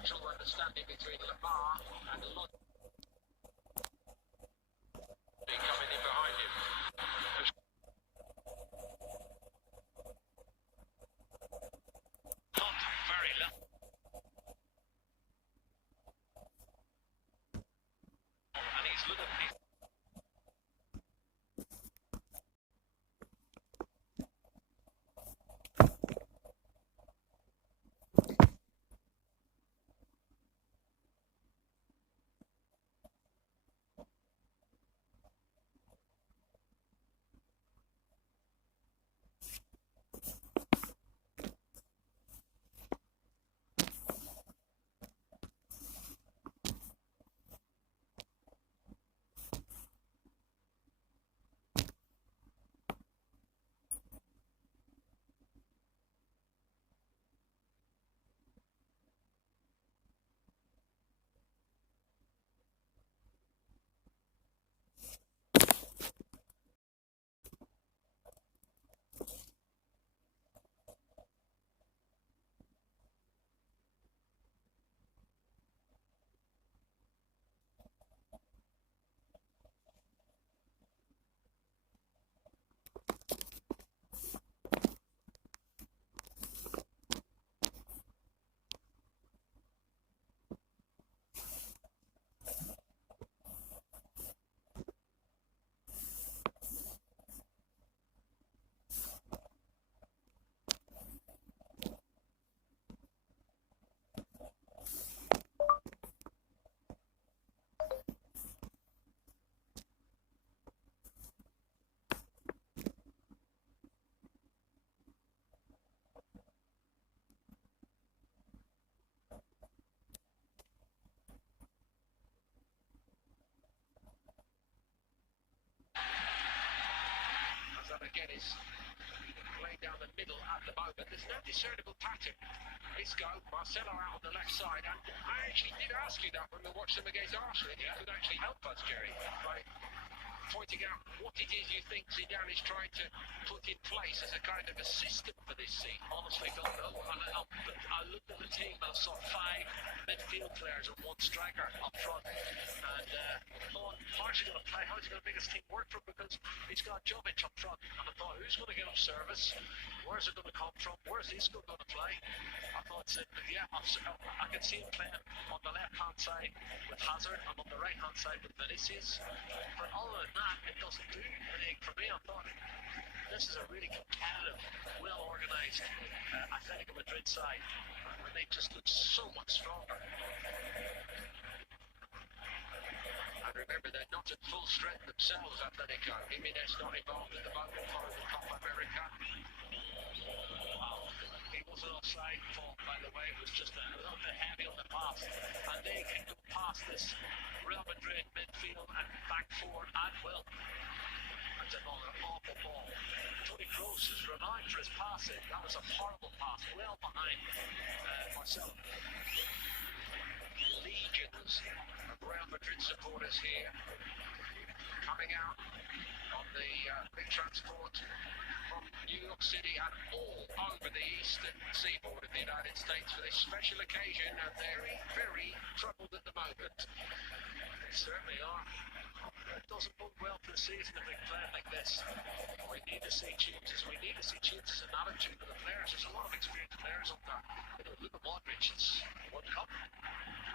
mutual understanding between Lamar and Lund coming in behind him. Contact very low. And he's looking. Again is playing down the middle at the moment. There's no discernible pattern. Isco, Marcelo out on the left side, and I actually did ask you that when we watched them against Arsenal. It could actually help us, Jerry, by pointing out what it is you think Zidane is trying to put in place as a kind of a system for this season. Honestly, don't know. I looked at the team and I saw 5 midfield players and 1 striker up front, and thought, how's he going to play? How's he going to make his team work for him? Because he's got Jovic up front, and I thought, who's going to get up service? Where's it going to come from? Where's Isco going to play? I thought, yeah, I can see him playing on the left-hand side with Hazard and on the right-hand side with Vinicius. But other than that, it doesn't do anything for me. I thought, this is a really competitive, well-organised Athletico Madrid side, and they just look so much stronger. And remember, they're not at full strength themselves, Athletico. Jimenez not involved at the moment following the Copa America. He wasn't offside, Paul, by the way. It was just a little bit heavy on the pass. And they can go past this Real Madrid midfield and back four at will. That's another awful ball. Toni Kroos is renowned for his passing. That was a horrible pass, well behind Marcelo. Legions of Real Madrid supporters here, coming out on the big transport from New York City and all over the eastern seaboard of the United States for this special occasion, and they're very troubled at the moment. They certainly are. It doesn't bode well for the season if they play like this. We need to see changes. We need to see changes in attitude of the players. There's a lot of experienced players up there. You know, Luka Modric is World Cup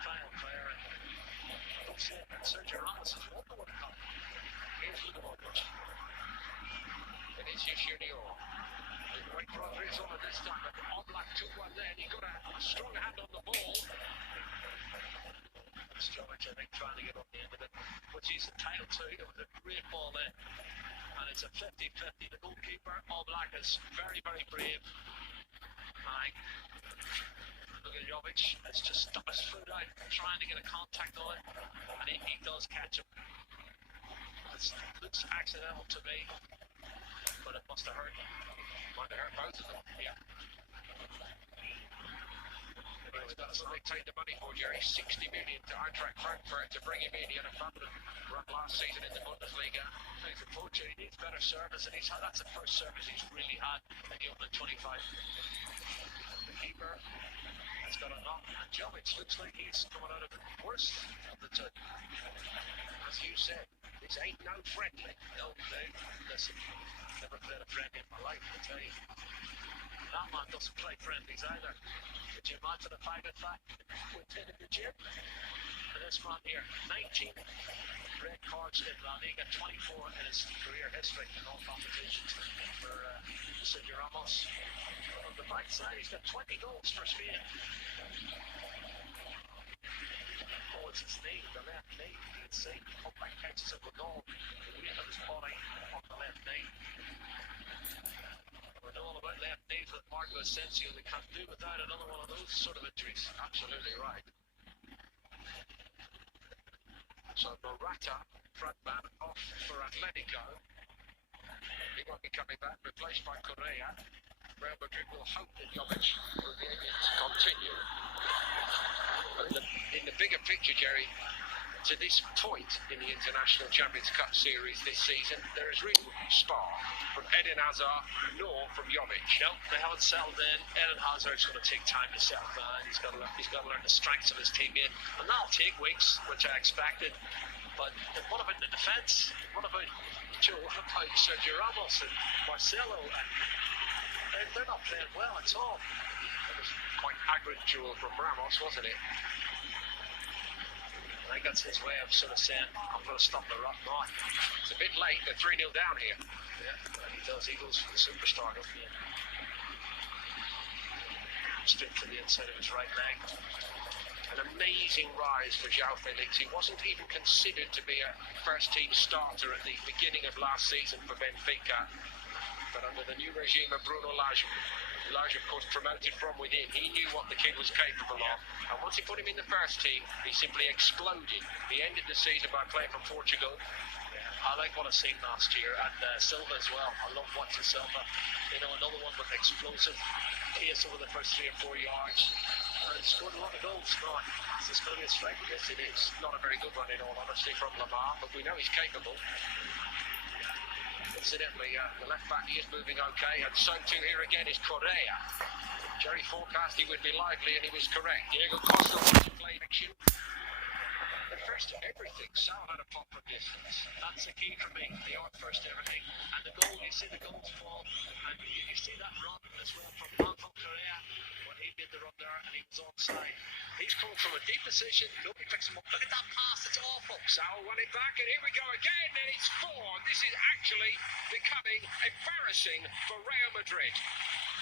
final player, and I don't see it. Sergio Ramos has won the World Cup. Here's Luka Modric. Vinicius Junior. Great progress on it this time, but Oblak took one then. He got a strong hand on the ball. Jovic, I think, trying to get on the end of it, which he's entitled to. It was a great ball in, and it's a 50-50. The goalkeeper, Oblak, is very, very brave. Look at Jovic, it's just stuck his foot out, trying to get a contact on it, and he does catch him. It looks accidental to me, but it must have hurt. Might have hurt both of them. Yeah. That's what they take the money for, Jerry. 60 million to Eintracht Frankfurt to bring him in. He had a fabulous run last season in the Bundesliga. Unfortunately, he needs better service, and that's the first service he's really had in the opening 25. The keeper has got a knock, and Jovic looks like he's coming out of it worse of the two. As you said, this ain't no friendly. No, Dave, listen, never played a friendly in my life, I tell you. That man doesn't play friendlies either. Could you imagine a 5-5 with 10 in the gym? And this man here, 19 red cards in La Liga, 24 in his career history in all competitions for Sergio Ramos. On the back side, he's got 20 goals for Spain. Oh, it's his knee, the left knee. You can see Humpback catches up with goal. The weight of his body on the left knee. We know all about left knees with Marco Asensio. They can't do without another one of those sort of injuries. Absolutely right. So Morata, front man, off for Athletico. He won't be coming back, replaced by Correa. Real Madrid will hope that Jovic will be able to continue. But in the bigger picture, Jerry, to this point in the International Champions Cup series this season, there is really spark from Eden Hazard nor from Jovic. No, they haven't settled in. Eden Hazard's going to take time to settle down. He's got to learn the strengths of his teammate, and that'll take weeks, which I expected. But what about the defence? What about Sergio Ramos and Marcelo? And they're not playing well at all. It was quite aggro duel from Ramos, wasn't it? I think that's his way of sort of saying, I'm going to stop the run now. It's a bit late, they're 3-0 down here. Yeah, he does. He goes for the superstar, doesn't he? Straight to the inside of his right leg. An amazing rise for João Felix. He wasn't even considered to be a first-team starter at the beginning of last season for Benfica. But under the new regime of Bruno Lage, of course, promoted from within, he knew what the kid was capable of. And once he put him in the first team, he simply exploded. He ended the season by playing for Portugal. I like what I've seen last year, and Silva as well. I love watching Silva. You know, another one with explosive pace over the first 3 or 4 yards. And he scored a lot of goals. No, is this going to be a strike? Yes, it is. Not a very good one, in all honesty, from Lamar, but we know he's capable. Incidentally, the left back is moving okay, and so too here again is Correa. Jerry forecast he would be lively, and he was correct. Diego Costa wants to play action. The first to everything, Sal had a pop from distance. That's the key for me, the art first to everything. And the goal, you see the goals fall, and you see that run as well from Angel Correa when he did the run there and he was onside. He's coming from a deep position, nobody picks him up. Look at that pass, it's awful. Sal won it back, and here we go again, and it's 4. This is actually becoming embarrassing for Real Madrid.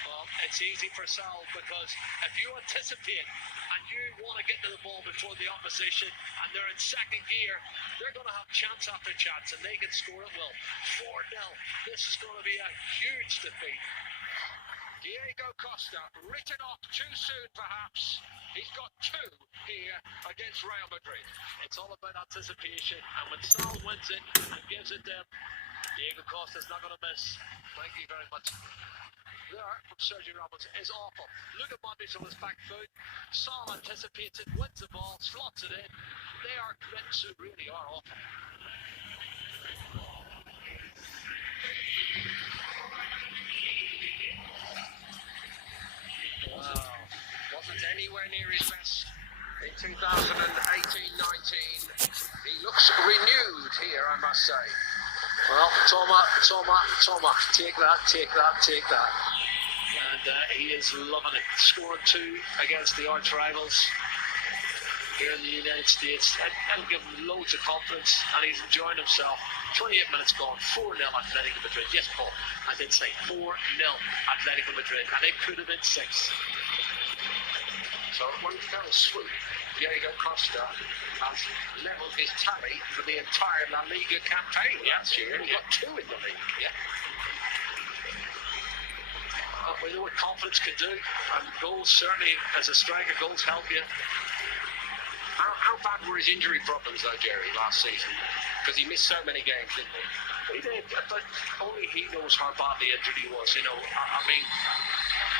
Well, it's easy for Sal because if you anticipate and you want to get to the ball before the opposition and they're in second gear, they're going to have chance after chance and they can score at will. 4-0. This is going to be a huge defeat. Diego Costa, written off too soon perhaps. He's got 2 here against Real Madrid. It's all about anticipation, and when Sal wins it and gives it them, Diego Costa's not going to miss. Thank you very much. There from Sergio Ramos is awful. Look at Montes on his back foot. Sal anticipates it, wins the ball, slots it in. They are critics who really are awful. Wow. Wasn't anywhere near his best in 2018-19. He looks renewed here, I must say. Well, Toma, take that. And he is loving it. Scoring 2 against the arch rivals here in the United States. And give him loads of confidence, and he's enjoying himself. 28 minutes gone, 4-0 Athletico Madrid. Yes, Paul, I did say 4-0 Athletico Madrid, and it could have been 6. So at one fell swoop, Diego Costa has levelled his tally for the entire La Liga campaign last year, and he got 2 in the league. Yeah. Well, we know what confidence can do, and goals certainly, as a striker, goals help you. How bad were his injury problems, though, Jerry, last season? Because he missed so many games, didn't he? He did, but only he knows how badly injured he was. You know, I mean,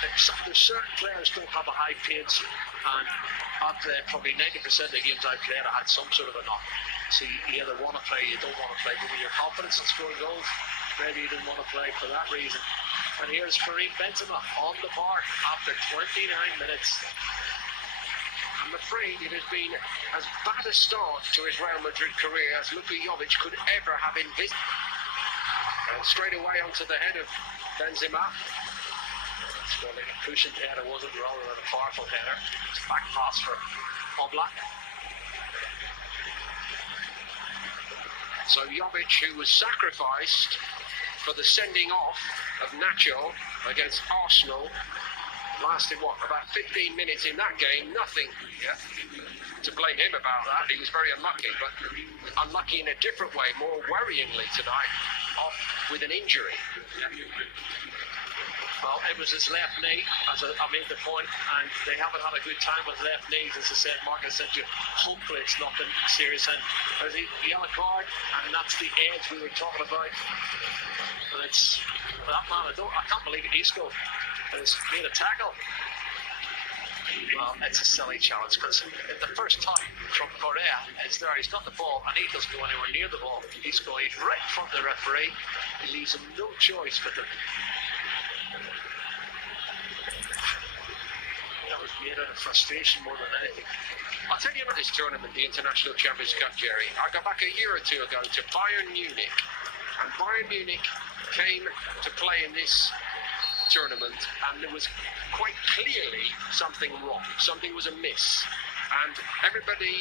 There's certain players don't have a high pace, and I've played probably 90% of the games I played, I had some sort of a knock. So you either want to play, you don't want to play. But with your confidence in scoring goals, maybe you didn't want to play for that reason. And here's Karim Benzema on the bar after 29 minutes. I'm afraid it has been as bad a start to his Real Madrid career as Luka Jovic could ever have envisaged. And straight away onto the head of Benzema. Like a cushion header, wasn't rather than a powerful header. It's back pass for Oblak. So Jovic, who was sacrificed for the sending off of Nacho against Arsenal, lasted about 15 minutes in that game. Nothing to blame him about that. He was very unlucky, but unlucky in a different way, more worryingly tonight, off with an injury. Well, it was his left knee, as I made the point, and they haven't had a good time with left knees, as I said. Marcus said to you, hopefully it's nothing serious. And there's a yellow card, and that's the edge we were talking about. But it's, that man, I can't believe Isco has made a tackle. Well, it's a silly challenge, because the first time from Correa is there, he's got the ball, and he doesn't go anywhere near the ball. He's right in front of the referee. He leaves him no choice but to... That was made out of frustration more than anything. I'll tell you about this tournament, the International Champions Cup, Jerry. I go back a year or two ago to Bayern Munich, and Bayern Munich came to play in this tournament, and there was quite clearly something wrong. Something was amiss. And everybody,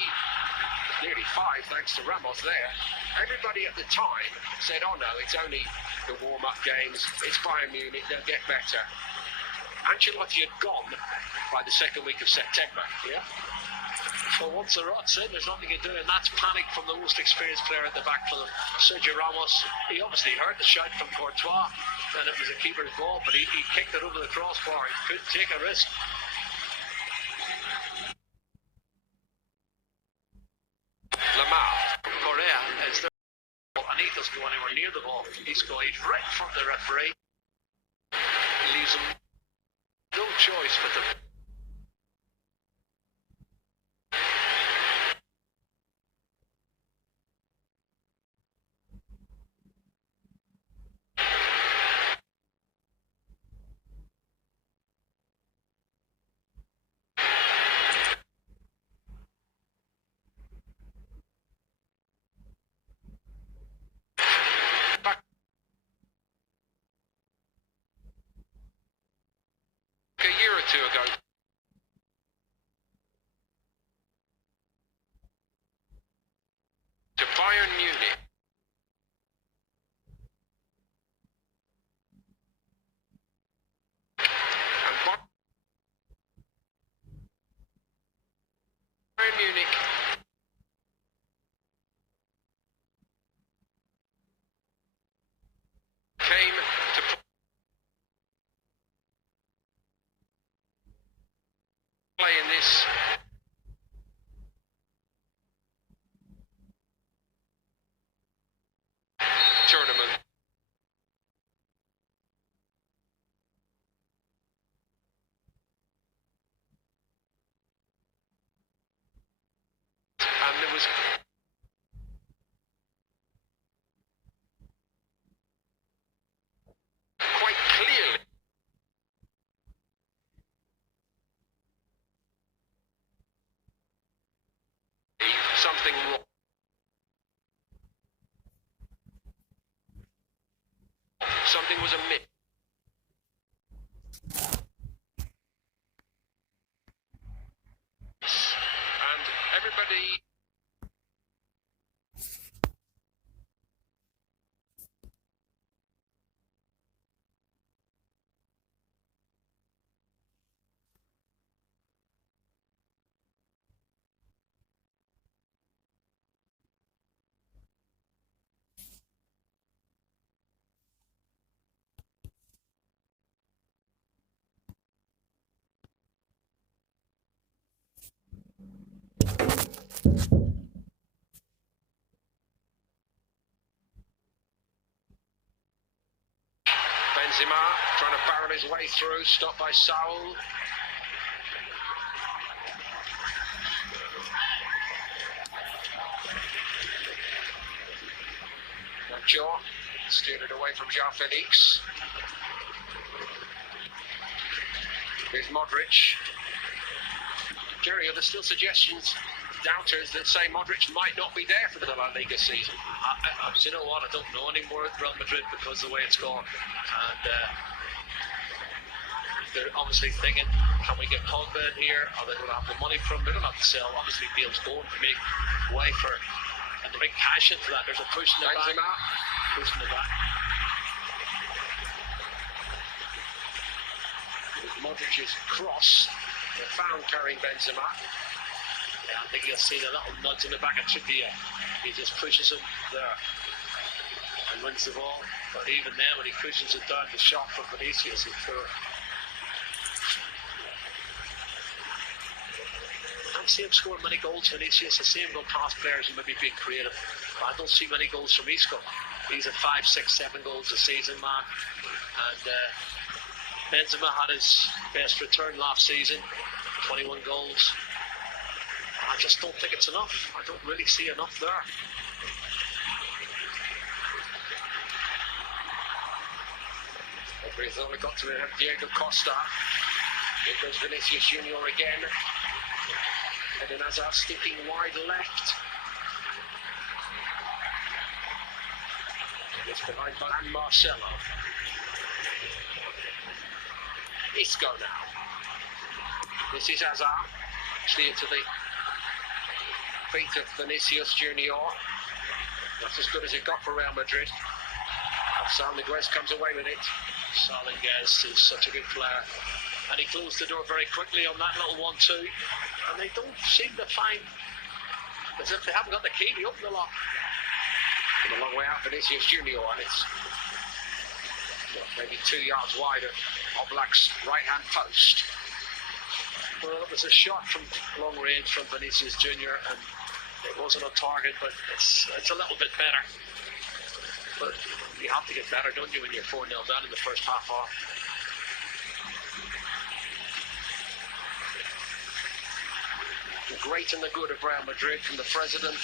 nearly five, thanks to Ramos there, everybody at the time said, oh no, it's only the warm-up games, it's Bayern Munich, they'll get better. Ancelotti had gone by the second week of September. Yeah. For once, the rot said there's nothing to do, and that's panic from the most experienced player at the back for them, Sergio Ramos. He obviously heard the shout from Courtois, and it was a keeper's ball, but he kicked it over the crossbar. He couldn't take a risk. Lamar. Correa is there, and he doesn't go anywhere near the ball. He's right in front of the referee. He leaves him no choice but to... A year or two ago. To Bayern Munich. And Bayern Munich came to play in this tournament. And there was quite clearly something wrong. Something was amiss. And everybody Benzema trying to barrel his way through, stopped by Saul. Joe steered it away from João Felix. Here's Modric. Jerry, are there still suggestions, doubters, that say Modric might not be there for the La Liga season? You know what? I don't know anymore at Real Madrid because of the way it's gone. And they're obviously thinking, can we get Pogba in here? Are they going to have the money from him? They're going to have to sell. Obviously, Bale's going to make way for, and the big passion for that. There's a push in the back. Push in the back. With Modric's cross, they found carrying Benzema. Yeah, I think you'll see the little nudge in the back of Trippier. He just pushes him there and wins the ball. But even then, when he pushes it down, the shot from Vinicius is poor. I don't see him scoring many goals, Vinicius. I see him go past players who may be being creative. But I don't see many goals from Isco. He's at 5, 6, 7 goals a season, man. And Benzema had his best return last season, 21 goals. I just don't think it's enough. I don't really see enough there. Everybody thought we got to Diego Costa. Here goes Vinicius Junior again. Eden Hazard sticking wide left. It's behind and Marcelo. Isco now. This is Hazard. Actually into the feet of Vinicius Junior. That's as good as it got for Real Madrid. Salniguez comes away with it. Salniguez is such a good player. And he closed the door very quickly on that little 1-2. And they don't seem to find, as if they haven't got the key to open the lock. From a long way out, Vinicius Junior, and it's maybe 2 yards wide of Oblak's right-hand post. Well, it was a shot from long range from Vinicius Junior, and it wasn't on target, but it's a little bit better. But you have to get better, don't you, when you're 4-0 down in the first half hour. The great and the good of Real Madrid, from the president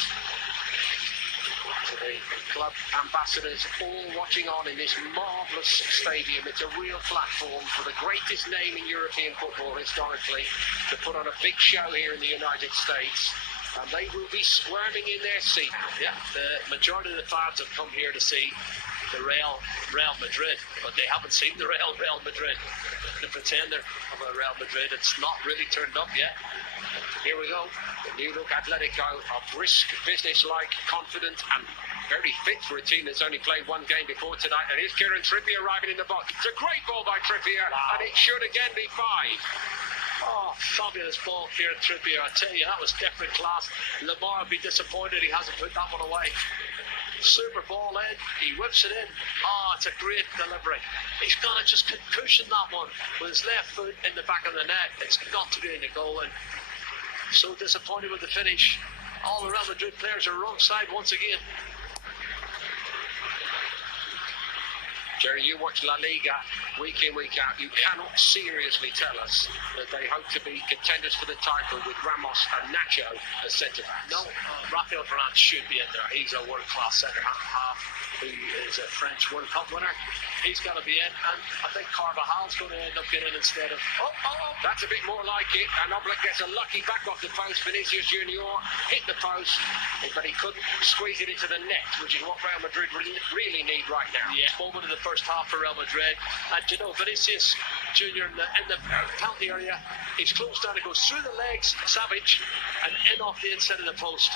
to the club ambassadors, all watching on in this marvellous stadium. It's a real platform for the greatest name in European football historically to put on a big show here in the United States. And they will be squirming in their seat. Yeah, the majority of the fans have come here to see the Real Madrid, but they haven't seen the Real Madrid. The pretender of a Real Madrid, it's not really turned up yet. Here we go. The new look Athletico, a brisk, business-like, confident, and very fit for a team that's only played one game before tonight. And here's Kieran Trippier arriving in the box. It's a great ball by Trippier, and it should again be 5. Oh, fabulous ball, Kieran Trippier. I tell you, that was different class. Lamar would be disappointed he hasn't put that one away. Super ball in, he whips it in. Oh, it's a great delivery. He's gonna just keep pushing that one with his left foot in the back of the net. It's got to be in the goal, and so disappointed with the finish. All the Real Madrid players are wrong side once again. Jerry, you watch La Liga week in, week out. You cannot seriously tell us that they hope to be contenders for the title with Ramos and Nacho as centre-backs. No, Rafael Varane should be in there. He's a world-class centre-half who is a French World Cup winner. He's got to be in, and I think Carvajal's going to end up getting instead of... Oh, that's a bit more like it, and Oblak gets a lucky back off the post. Vinicius Junior hit the post, but he couldn't squeeze it into the net, which is what Real Madrid really need right now. Yeah, moment of the first half for Real Madrid, and you know, Vinicius Junior in the penalty area, he's close down, it goes through the legs, Savage, and in off the inside of the post.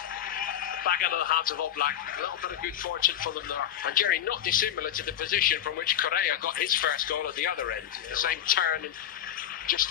Back into the hands of Oblak. A little bit of good fortune for them there. And Jerry, not dissimilar to the position from which Correa got his first goal at the other end. The same turn and just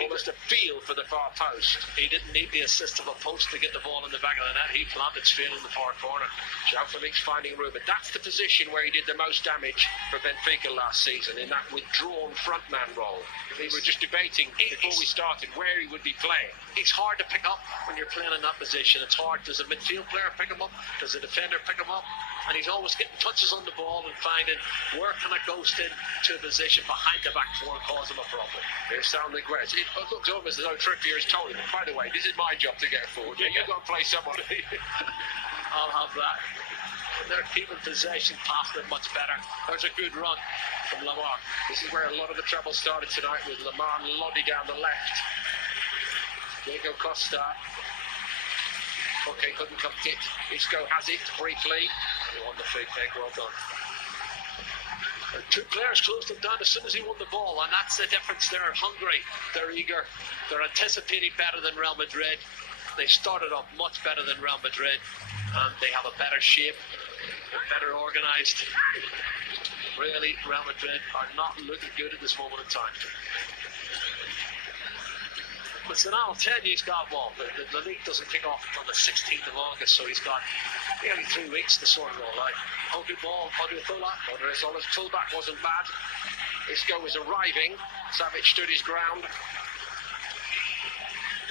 almost a feel for the far post. He didn't need the assist of a post to get the ball in the back of the net. He planted straight in the far corner. João Felix finding room, but that's the position where he did the most damage for Benfica last season, in that withdrawn frontman role. We were just debating before we started where he would be playing. It's hard to pick up when you're playing in that position. It's hard. Does a midfield player pick him up? Does a defender pick him up? and he's always getting touches on the ball and finding where can I ghost in to a position behind the back four and cause him a problem. There's Sam Legret. It looks almost as though Trippier has told him, by the way, this is my job to get forward. Yeah, you go and play someone. I'll have that. They're keeping possession, passing it much better. There's a good run from Lamar. This is where a lot of the trouble started tonight, with Lamar and Lodi down the left. Diego Costa. Okay, couldn't come to it. Isco has it briefly. He won the free kick, well done. Two players closed him down as soon as he won the ball, and that's the difference. They're hungry, they're eager, they're anticipating better than Real Madrid. They started off much better than Real Madrid, and they have a better shape, they're better organised. Really, Real Madrid are not looking good at this moment in time. But I'll tell you, he's got one. The league doesn't kick off until the 16th of August, so he's got nearly 3 weeks to sort it all out. Oh, good ball, Odriozola. Odriozola's pullback wasn't bad. Isco was arriving. Savic stood his ground.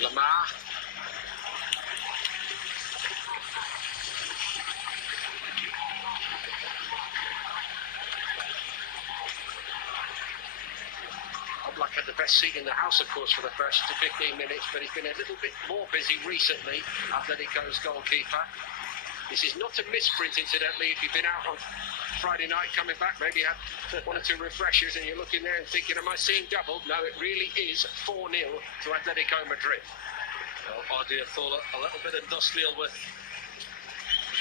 Lamar. Oblak had the best seat in the house, of course, for the first 15 minutes, but he's been a little bit more busy recently, Atletico's goalkeeper. This is not a misprint, incidentally. If you've been out on Friday night coming back, maybe had one or two refreshers and you're looking there and thinking, am I seeing double? No, it really is 4-0 to Atletico Madrid. Well, Odriozola, a little bit industrial with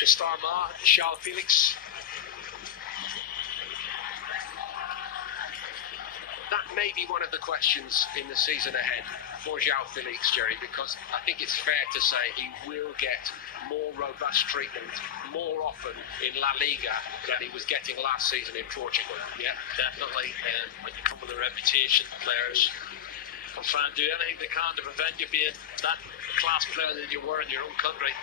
Starma, João Felix. That may be one of the questions in the season ahead for João Felix, Jerry, because I think it's fair to say he will get more robust treatment more often in La Liga than he was getting last season in Portugal. Yeah, definitely. And when you come with a reputation, players will try and do anything they can to prevent you being that class player that you were in your own country.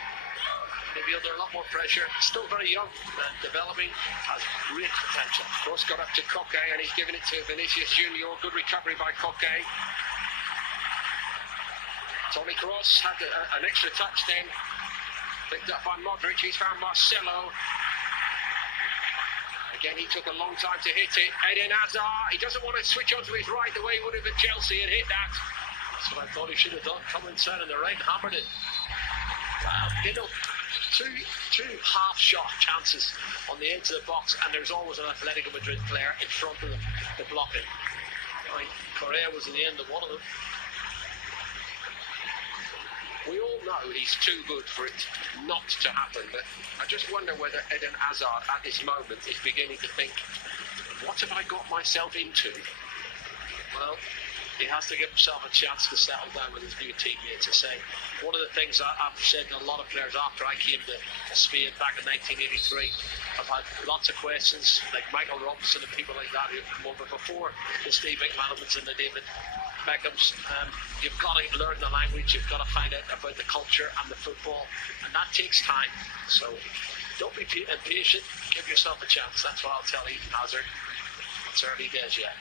Maybe under a lot more pressure, still very young and developing, has great potential. Cross got up to Koke and he's given it to Vinicius Junior. Good recovery by Koke. Toni Kroos had an extra touch then, picked up by Modric. He's found Marcelo. Again, he took a long time to hit it. Eden Hazard, he doesn't want to switch onto his right the way he would have at Chelsea and hit that. That's what I thought he should have done, come inside on the right, hammered it. Wow, you know, two half-shot chances on the edge of the box, and there's always an Atletico Madrid player in front of them to block it. I mean, Correa was in the end of one of them. We all know he's too good for it not to happen, but I just wonder whether Eden Hazard at this moment is beginning to think, what have I got myself into? Well, he has to give himself a chance to settle down with his new teammates. I say, one of the things I've said to a lot of players after I came to Spain back in 1983, I've had lots of questions, like Michael Robinson and people like that who've come over before the Steve McManamans and the David Beckhams. You've got to learn the language, you've got to find out about the culture and the football, and that takes time. So don't be impatient, give yourself a chance. That's what I'll tell Eden Hazard. It's early days yet.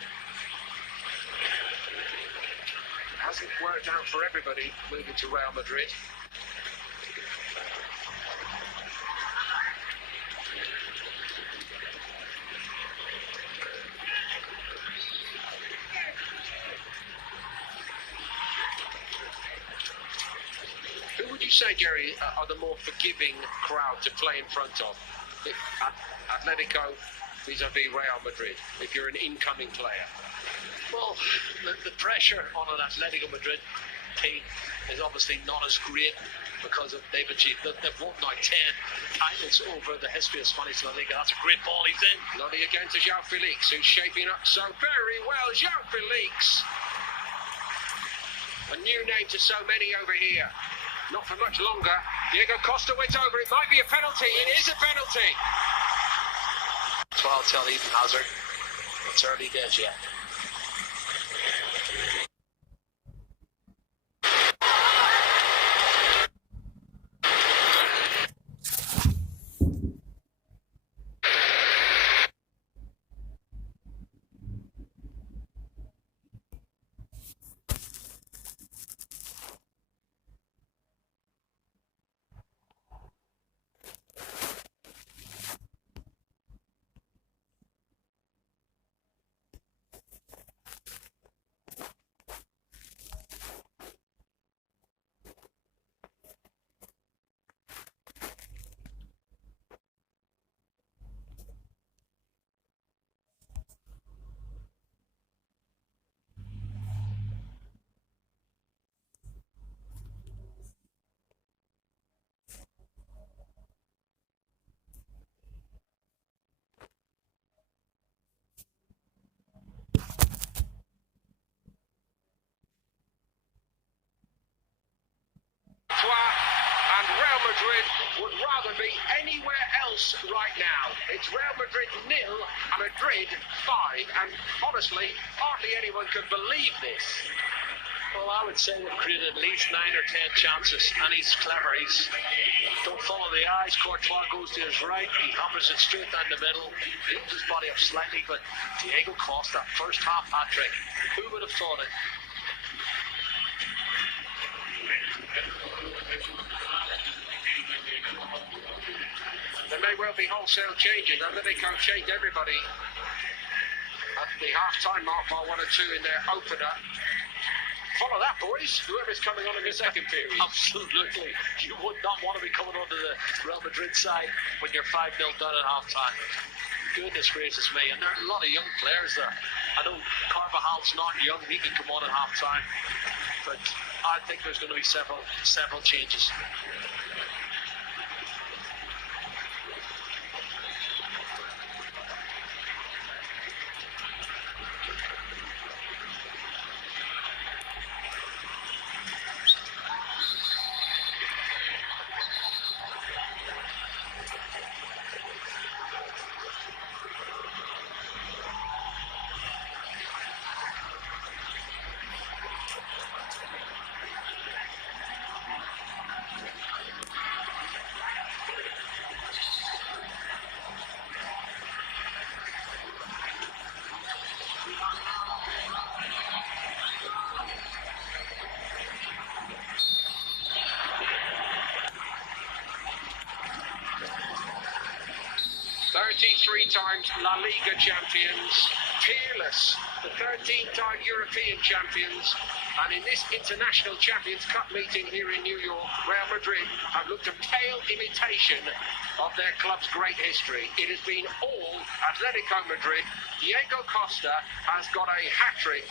Hasn't worked out for everybody moving to Real Madrid. Who would you say, Jerry, are the more forgiving crowd to play in front of? Atletico vis-a-vis Real Madrid, if you're an incoming player? Well, the pressure on an Atletico Madrid team is obviously not as great because of they've won now 10 titles over the history of Spanish La Liga. That's a great ball, he's in. Lodi again to João Felix, who's shaping up so very well. João Felix, a new name to so many over here. Not for much longer. Diego Costa went over. It might be a penalty. It is a penalty. That's what I'll tell Eden Hazard. It's early days yet. would rather be anywhere else right now. It's Real Madrid 0 and Madrid 5. And honestly, hardly anyone can believe this. Well, I would say they've created at least 9 or 10 chances, and he's clever. He's don't follow the eyes. Courtois goes to his right. He hammers it straight down the middle. Builds his body up slightly, but Diego Costa, first half hat-trick. Who would have thought it? There may well be wholesale changes. Athletico changed everybody at the half-time mark by 1 or 2 in their opener. Follow that, boys. Whoever's coming on in the second period. Absolutely. You would not want to be coming onto the Real Madrid side when you're 5-0 down at half-time. Goodness gracious me. And there are a lot of young players there. I know Carvajal's not young. He can come on at half-time. But I think there's going to be several changes. Three times La Liga champions, peerless, the 13th-time European champions, and in this International Champions Cup meeting here in New York, Real Madrid have looked a pale imitation of their club's great history. It has been all Athletico Madrid. Diego Costa has got a hat-trick,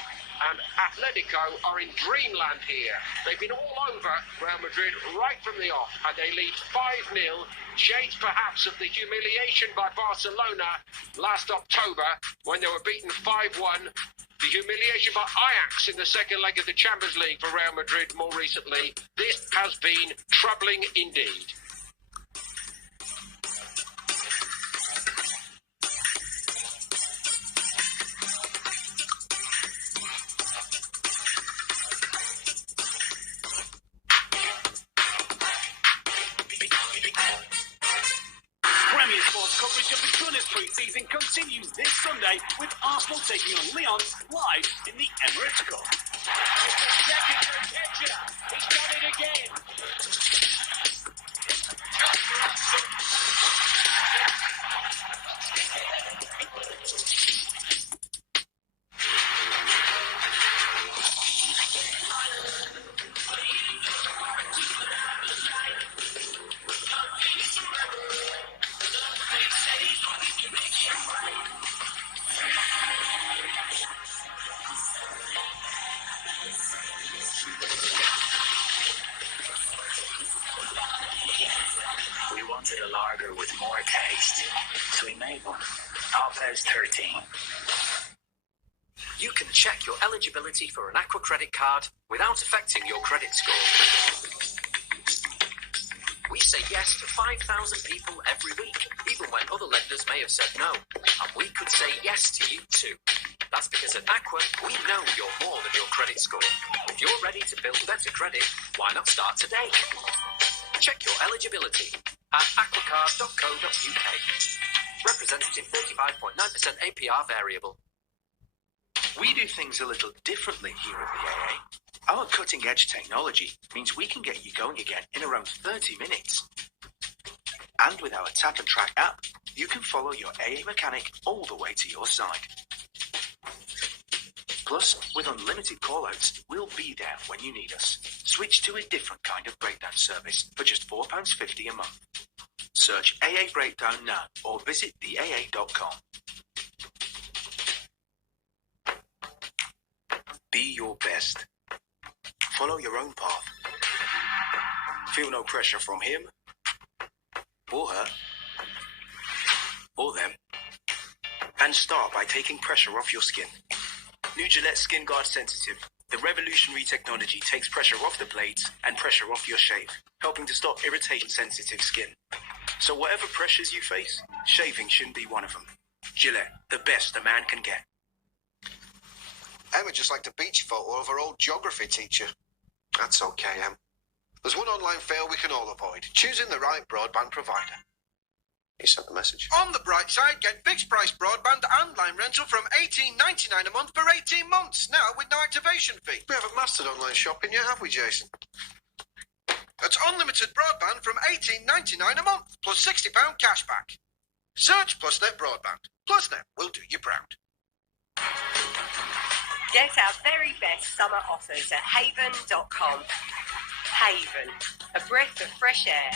and Athletico are in dreamland here. They've been all over Real Madrid right from the off, and they lead 5-0, shades perhaps of the humiliation by Barcelona last October when they were beaten 5-1, the humiliation by Ajax in the second leg of the Champions League for Real Madrid more recently. This has been troubling indeed. Pre-season continues this Sunday with Arsenal taking on Lyon live in the Emirates Cup. Second for Ketchup. He's done it again. A lager with more taste, so we made one. Alpez 13. You can check your eligibility for an Aqua credit card without affecting your credit score. We say yes to 5,000 people every week, even when other lenders may have said no. And we could say yes to you too. That's because at Aqua, we know you're more than your credit score. If you're ready to build better credit, why not start today? Check your eligibility at aquacard.co.uk. Representative 35.9% APR variable. We do things a little differently here at the AA. Our cutting-edge technology means we can get you going again in around 30 minutes. And with our Tap and Track app, you can follow your AA mechanic all the way to your side. Plus, with unlimited callouts, we'll be there when you need us. Switch to a different kind of breakdown service for just £4.50 a month. Search AA Breakdown now or visit theaa.com. Be your best. Follow your own path. Feel no pressure from him or her or them. And start by taking pressure off your skin. New Gillette Skin Guard Sensitive. The revolutionary technology takes pressure off the blades and pressure off your shave, helping to stop irritation-sensitive skin. So whatever pressures you face, shaving shouldn't be one of them. Gillette, the best a man can get. Emma just liked a beach photo of her old geography teacher. That's okay, Em. There's one online fail we can all avoid. Choosing the right broadband provider. He sent the message. On the bright side, get fixed price broadband and line rental from $18.99 a month for 18 months. Now with no activation fee. We haven't mastered online shopping yet, have we, Jason? That's unlimited broadband from $18.99 a month, plus £60 cashback. Search PlusNet Broadband. PlusNet will do you proud. Get our very best summer offers at haven.com. Haven, a breath of fresh air.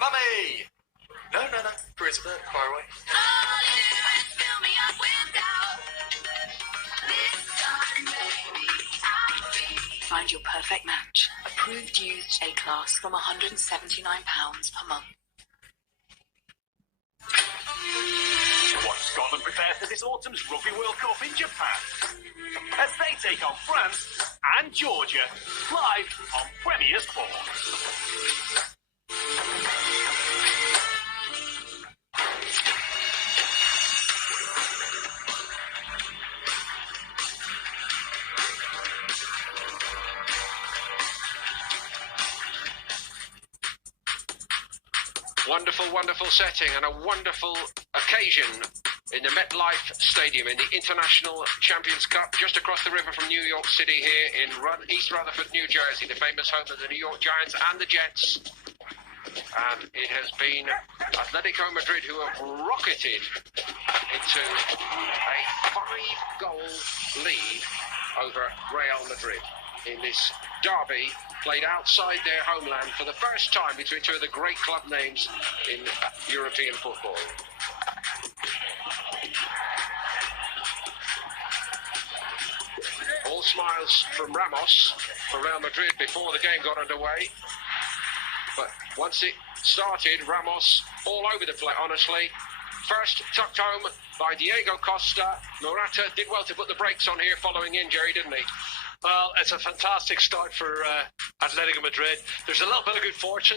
Mummy! No. Praise a bit, far away. Find your perfect match. Approved used A-class from £179 per month. Watch Scotland prepare for this autumn's Rugby World Cup in Japan as they take on France and Georgia live on Premier Sport. Wonderful setting and a wonderful occasion in the MetLife Stadium in the International Champions Cup just across the river from New York City here in East Rutherford, New Jersey, the famous home of the New York Giants and the Jets. And it has been Athletico Madrid who have rocketed into a 5-goal lead over Real Madrid in this derby played outside their homeland for the first time between two of the great club names in European football. All smiles from Ramos for Real Madrid before the game got underway. But once it started, Ramos all over the place, honestly. First tucked home by Diego Costa. Morata did well to put the brakes on here following injury, didn't he? Well, it's a fantastic start for Atletico Madrid. There's a little bit of good fortune.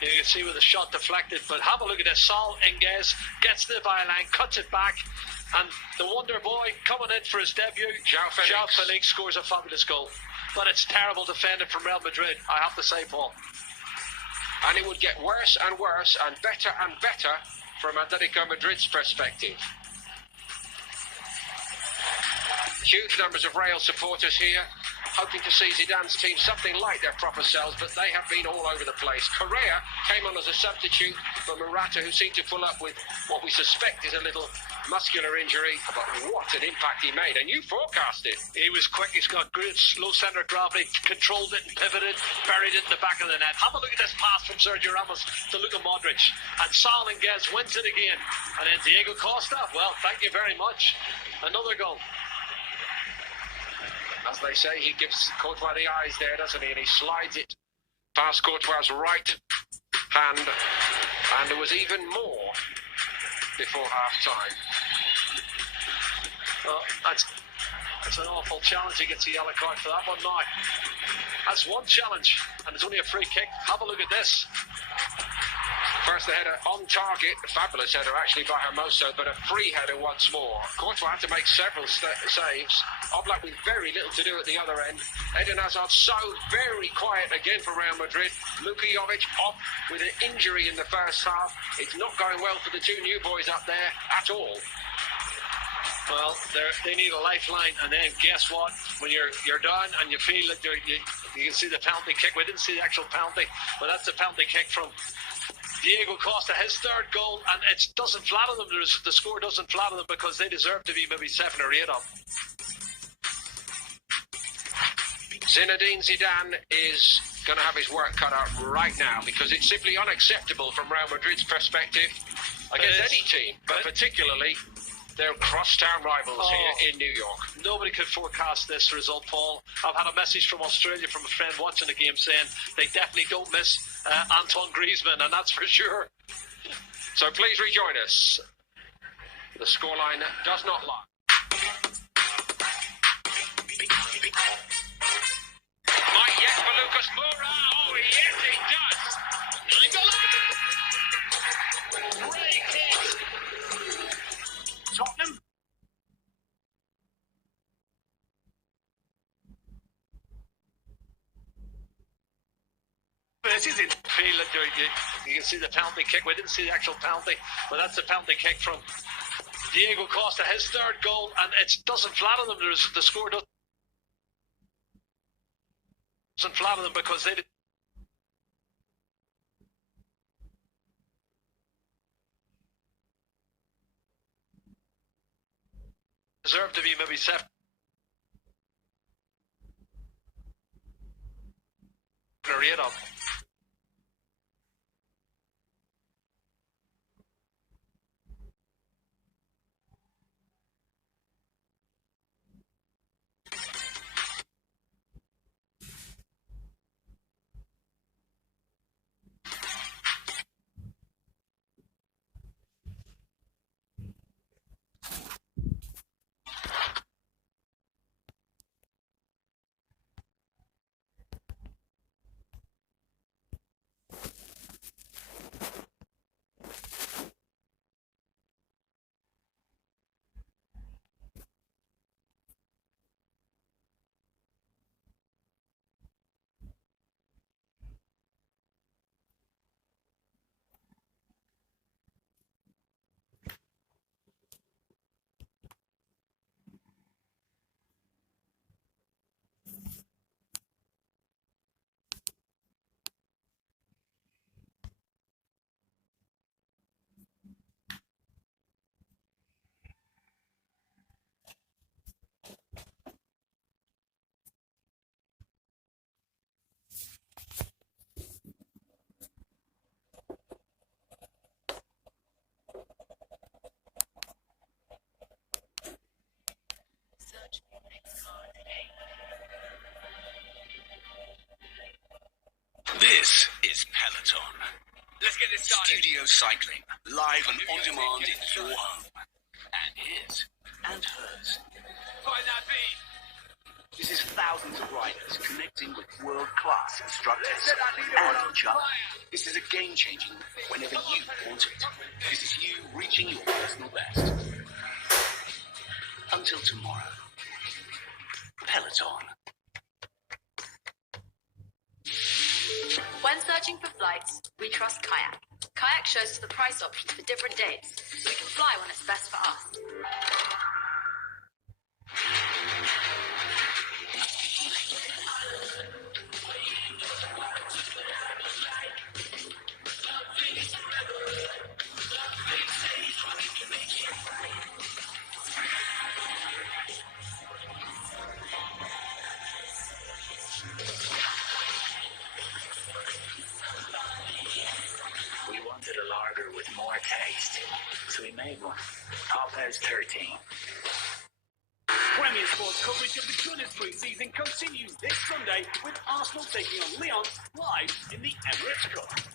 You can see with the shot deflected, but have a look at this. Saul Inguez gets to the byline, cuts it back, and the wonder boy coming in for his debut, João Felix scores a fabulous goal. But it's terrible defending from Real Madrid, I have to say, Paul. And it would get worse and worse and better from Atletico Madrid's perspective. Huge numbers of Real supporters here, hoping to see Zidane's team something like their proper selves, but they have been all over the place. Correa came on as a substitute for Morata, who seemed to pull up with what we suspect is a little muscular injury, but what an impact he made, and you forecast it. He was quick, he's got great low centre of gravity, controlled it and pivoted, buried it in the back of the net. Have a look at this pass from Sergio Ramos to Luka Modric, and Saul Inguez wins it again. And then Diego Costa, well, thank you very much. Another goal. As they say, he gives Courtois the eyes there, doesn't he? And he slides it past Courtois' right hand. And there was even more before half-time. Well, that's an awful challenge. He gets a yellow card for that one now. That's one challenge, and it's only a free kick. Have a look at this. First the header on target, a fabulous header actually by Hermoso, but a free header once more. Courtois had to make several saves. Oblak with very little to do at the other end. Eden Hazard so very quiet again for Real Madrid. Luka Jovic off with an injury in the first half. It's not going well for the two new boys up there at all. Well, they need a lifeline, and then guess what? When you're down and you feel that you can see the penalty kick. We didn't see the actual penalty, but that's the penalty kick from Diego Costa, his third goal, and it doesn't flatter them. The score doesn't flatter them because they deserve to be maybe 7 or 8 up. Zinedine Zidane is going to have his work cut out right now because it's simply unacceptable from Real Madrid's perspective against any team, but particularly They're crosstown rivals here in New York. Nobody could forecast this result, Paul. I've had a message from Australia from a friend watching the game saying they definitely don't miss Antoine Griezmann, and that's for sure. So please rejoin us. The scoreline does not lie. Might yet for Lucas Moura. Oh, yes, he does. Great hit. Tottenham. Versus it. Feel it, you can see the penalty kick. We didn't see the actual penalty, but that's the penalty kick from Diego Costa, his third goal, and it doesn't flatter them. The score doesn't flatter them because they deserve to be maybe 7 or 8 up. This is Peloton. Let's get this started. Studio cycling, live and on demand in your home. And his and hers. Find that beat. This is thousands of riders connecting with world-class instructors and each other. This is a game-changing whenever you want it. This is you reaching your personal best. Until tomorrow. Peloton. When searching for flights, we trust Kayak. Kayak shows us the price options for different dates, so we can fly when it's best for us. We wanted a lager with more taste, so we made one. Our pairs 13. Premier Sports coverage of the Gunners pre-season continues this Sunday with Arsenal taking on Lyon live in the Emirates Cup. It's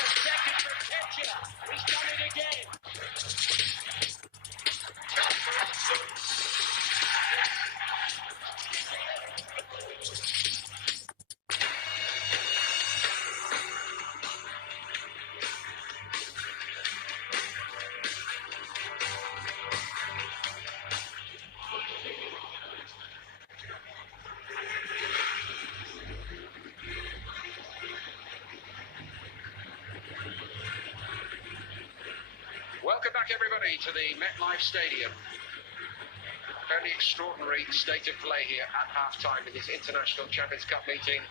the second for Ketcher. He's done it again. Welcome back, everybody, to the MetLife Stadium. Fairly extraordinary state of play here at half-time in this International Champions Cup meeting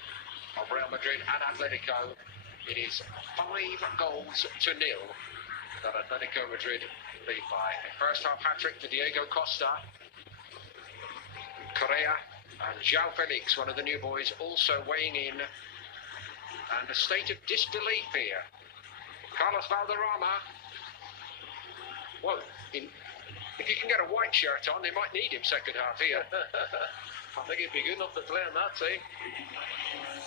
of Real Madrid and Athletico. It is 5 goals to 0 that Athletico Madrid lead by. A first-half hat-trick to Diego Costa, Correa and João Felix, one of the new boys, also weighing in. And a state of disbelief here. Carlos Valderrama. Well, in If you can get a white shirt on, they might need him second half here. I think he'd be good enough to play on that team.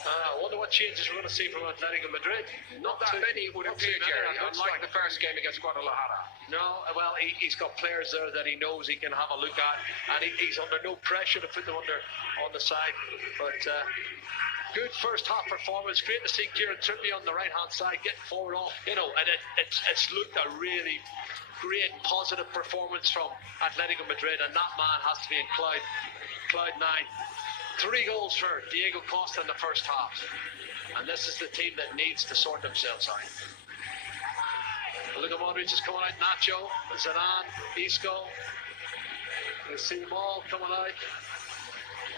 I wonder what changes we're going to see from Atletico Madrid. Not that many, it would appear, Jerry, unlike the first game against Guadalajara. No, well, he's got players there that he knows he can have a look at, and he's under no pressure to put them on the side. But good first half performance. Great to see Kieran Trippier on the right hand side getting forward off. You know, and it's looked a really great positive performance from Atletico Madrid, and that man has to be in Cloud 9. 3 goals for Diego Costa in the first half, and this is the team that needs to sort themselves out. Luka Modric is coming out, Nacho, Zidane, Isco. You see them all coming out,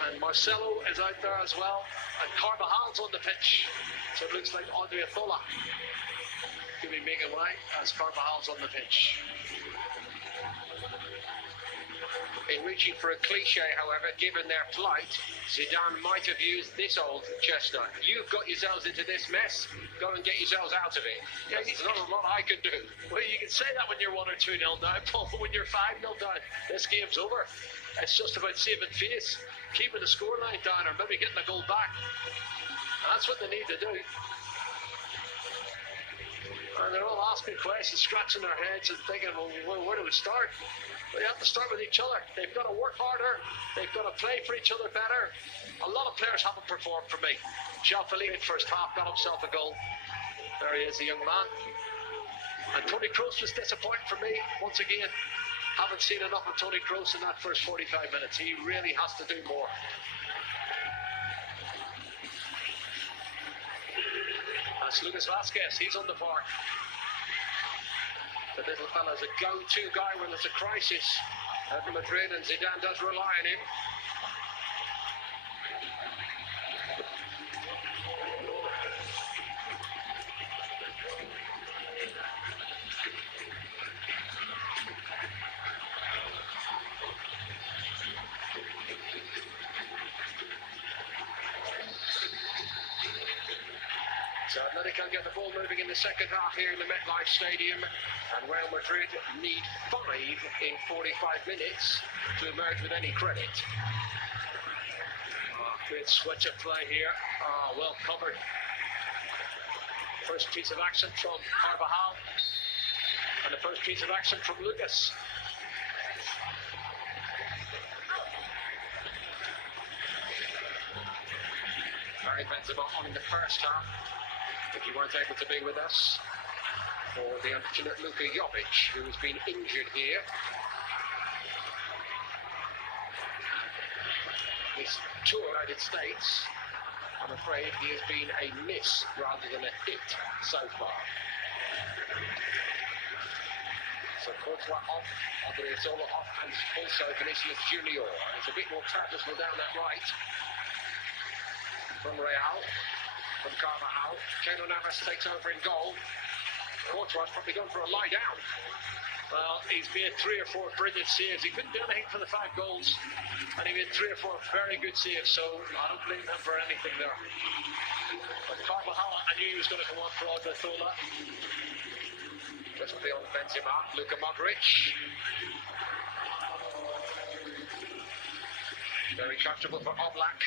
and Marcelo is out there as well, and Carvajal's on the pitch, so it looks like Odriozola could be making way as Carvajal's on the pitch. In reaching for a cliche, however, given their plight, Zidane might have used this old chestnut. You've got yourselves into this mess, go and get yourselves out of it. Yeah, there's not a lot I can do. Well, you can say that when you're 1 or 2 nil down, but when you're 5 nil down, this game's over. It's just about saving face, keeping the scoreline down, or maybe getting a goal back. And that's what they need to do. And they're all asking questions, scratching their heads and thinking, well, where do we start? Well, you have to start with each other. They've got to work harder. They've got to play for each other better. A lot of players haven't performed for me. João Felipe first half got himself a goal. There he is, the young man. And Toni Kroos was disappointing for me once again. Haven't seen enough of Toni Kroos in that first 45 minutes. He really has to do more. That's Lucas Vazquez. He's on the park. The little fella's a go-to guy when there's a crisis at Madrid, and Zidane does rely on him. So Athletico get the ball moving in the second half here in the MetLife Stadium, and Real Madrid need 5 in 45 minutes to emerge with any credit. Great switch of play here. Well covered. First piece of action from Carvajal, and the first piece of action from Lucas. Karim Benzema on in the first half. If you weren't able to be with us, for the unfortunate Luka Jovic, who has been injured here. His tour United States, I'm afraid he has been a miss rather than a hit so far. So Courtois off, Odriozola off, and also Vinicius Junior. It's a bit more purposeful down that right. From Real. From Carvajal, Keylor Navas takes over in goal. Courtois probably gone for a lie down. Well, he's made 3 or 4 brilliant saves. He couldn't do anything for the 5 goals, and he made 3 or 4 very good saves, so I don't blame him for anything there. But Carvajal, I knew he was going to come on for Odriozola. Just beyond Benzema, Luka Modric. Very comfortable for Oblak.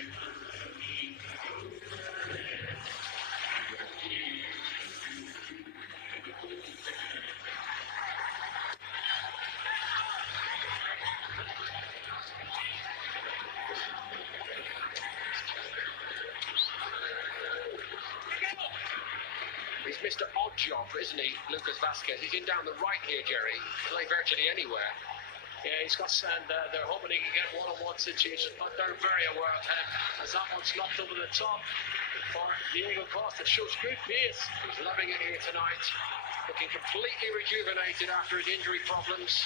He's Mr. Odd Job, isn't he, Lucas Vazquez? He's in down the right here, Jerry. Play virtually anywhere. Yeah, he's got, and they're hoping he can get one-on-one situations, but they're very aware of him as that one's knocked over the top for Diego Costa. Shows good pace. He's loving it here tonight. Looking completely rejuvenated after his injury problems.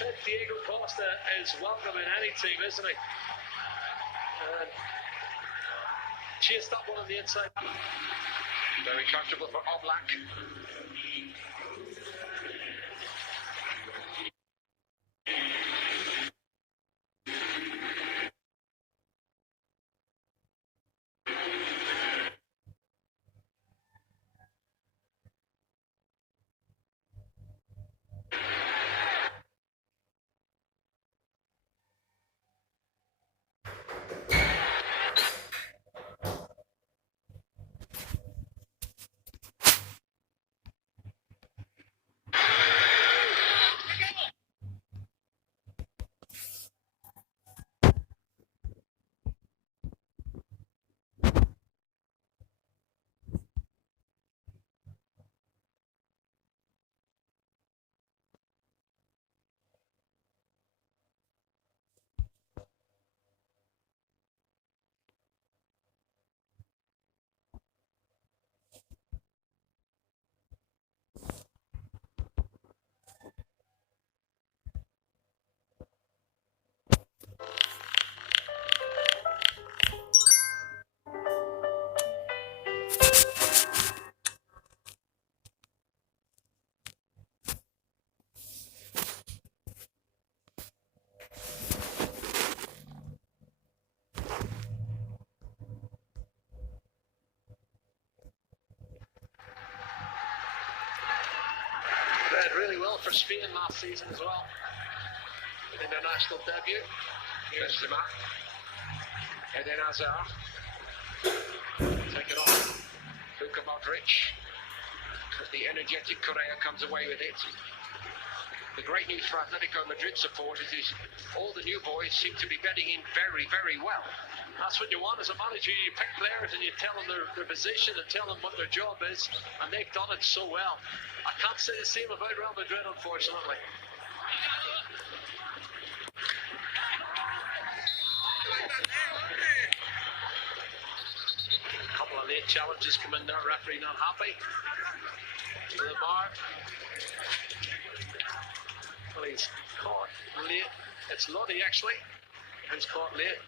Fit Diego Costa is welcome in any team, isn't he? And chased that one on the inside. Very comfortable for Oblak. goal for Spain last season as well. International debut. Here's Zuma. Eden Hazard. Taken off. Luka Modric. But the energetic Correa comes away with it. The great news for Atletico Madrid supporters is all the new boys seem to be bedding in very, very well. That's what you want as a manager. You pick players and you tell them their position and tell them what their job is, and they've done it so well. I can't say the same about Real Madrid, unfortunately. A couple of late challenges come in there, referee not happy. To the bar. Well, he's caught late. It's Lodi actually. He's caught late.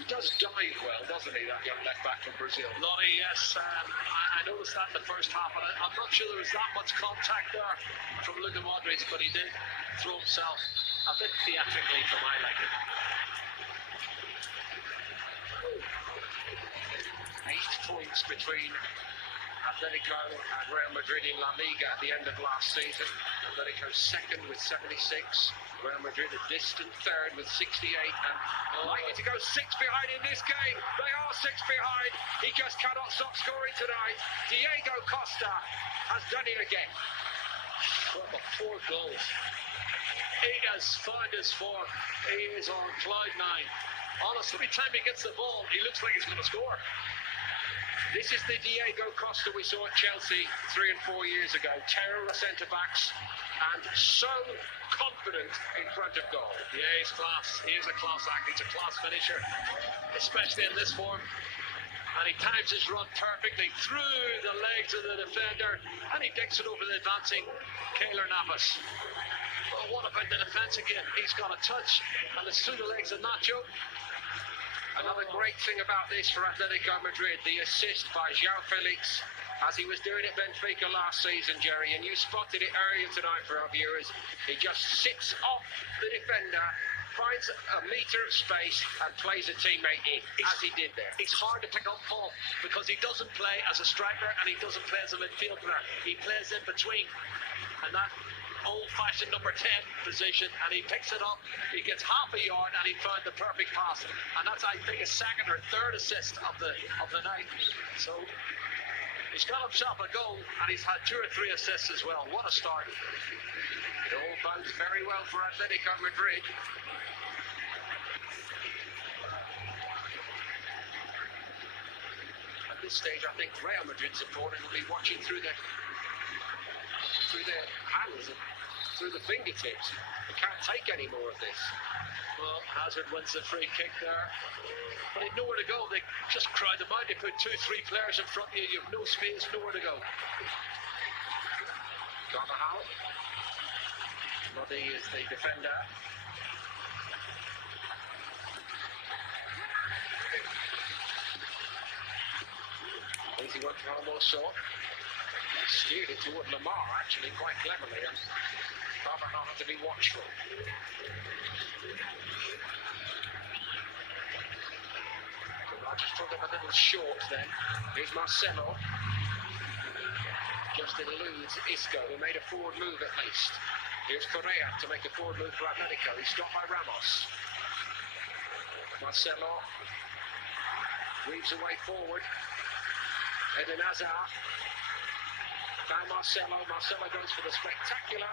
He does dive well, doesn't he, that young left back from Brazil? Lodi, yes. I noticed that in the first half, and I'm not sure there was that much contact there from Luka Modric, but he did throw himself a bit theatrically for my liking. 8 points between Atletico and Real Madrid in La Liga at the end of last season. Atletico second with 76. Real Madrid a distant third with 68 and likely to go 6 behind in this game. They are 6 behind. He just cannot stop scoring tonight. Diego Costa has done it again. Well, 4 goals. He has found his form. He is on cloud 9. Honestly, every time he gets the ball, he looks like he's going to score. This is the Diego Costa we saw at Chelsea 3 and 4 years ago. Terror of centre-backs and so confident in front of goal. Yeah, he's class. He is a class act. He's a class finisher, especially in this form. And he times his run perfectly through the legs of the defender, and he takes it over the advancing Keylor Navas. Well, what about the defence again? He's got a touch, and it's through the legs of Nacho. Another great thing about this for Atletico Madrid, the assist by João Felix, as he was doing at Benfica last season, Jerry, and you spotted it earlier tonight for our viewers. He just sits off the defender, finds a metre of space and plays a teammate in, as he did there. It's hard to pick up Paul because he doesn't play as a striker and he doesn't play as a midfielder. He plays in between, and that old-fashioned number 10 position, and he picks it up, he gets half a yard, and he found the perfect pass, and that's, I think, his second or third assist of the night. So he's got himself a goal, and he's had 2 or 3 assists as well. What a start. It all bodes very well for Atletico Madrid. At this stage, I think Real Madrid supporters will be watching through their hands and through the fingertips. They can't take any more of this. Well, Hazard wins the free kick there, but he'd nowhere to go. They just crowd them out. They put 2-3 players in front of you. You have no space, nowhere to go. Carvajal. Lodi is the defender. Easy one for Almoso. Steered it toward Lamar, actually, quite cleverly. And Carvajal had to be watchful. I just thought him a little short then. Here's Marcelo. Just eludes Isco, who made a forward move at least. Here's Correa to make a forward move for Athletico. He's stopped by Ramos. Marcelo weaves away forward. Eden Hazard. Now Marcelo goes for the spectacular.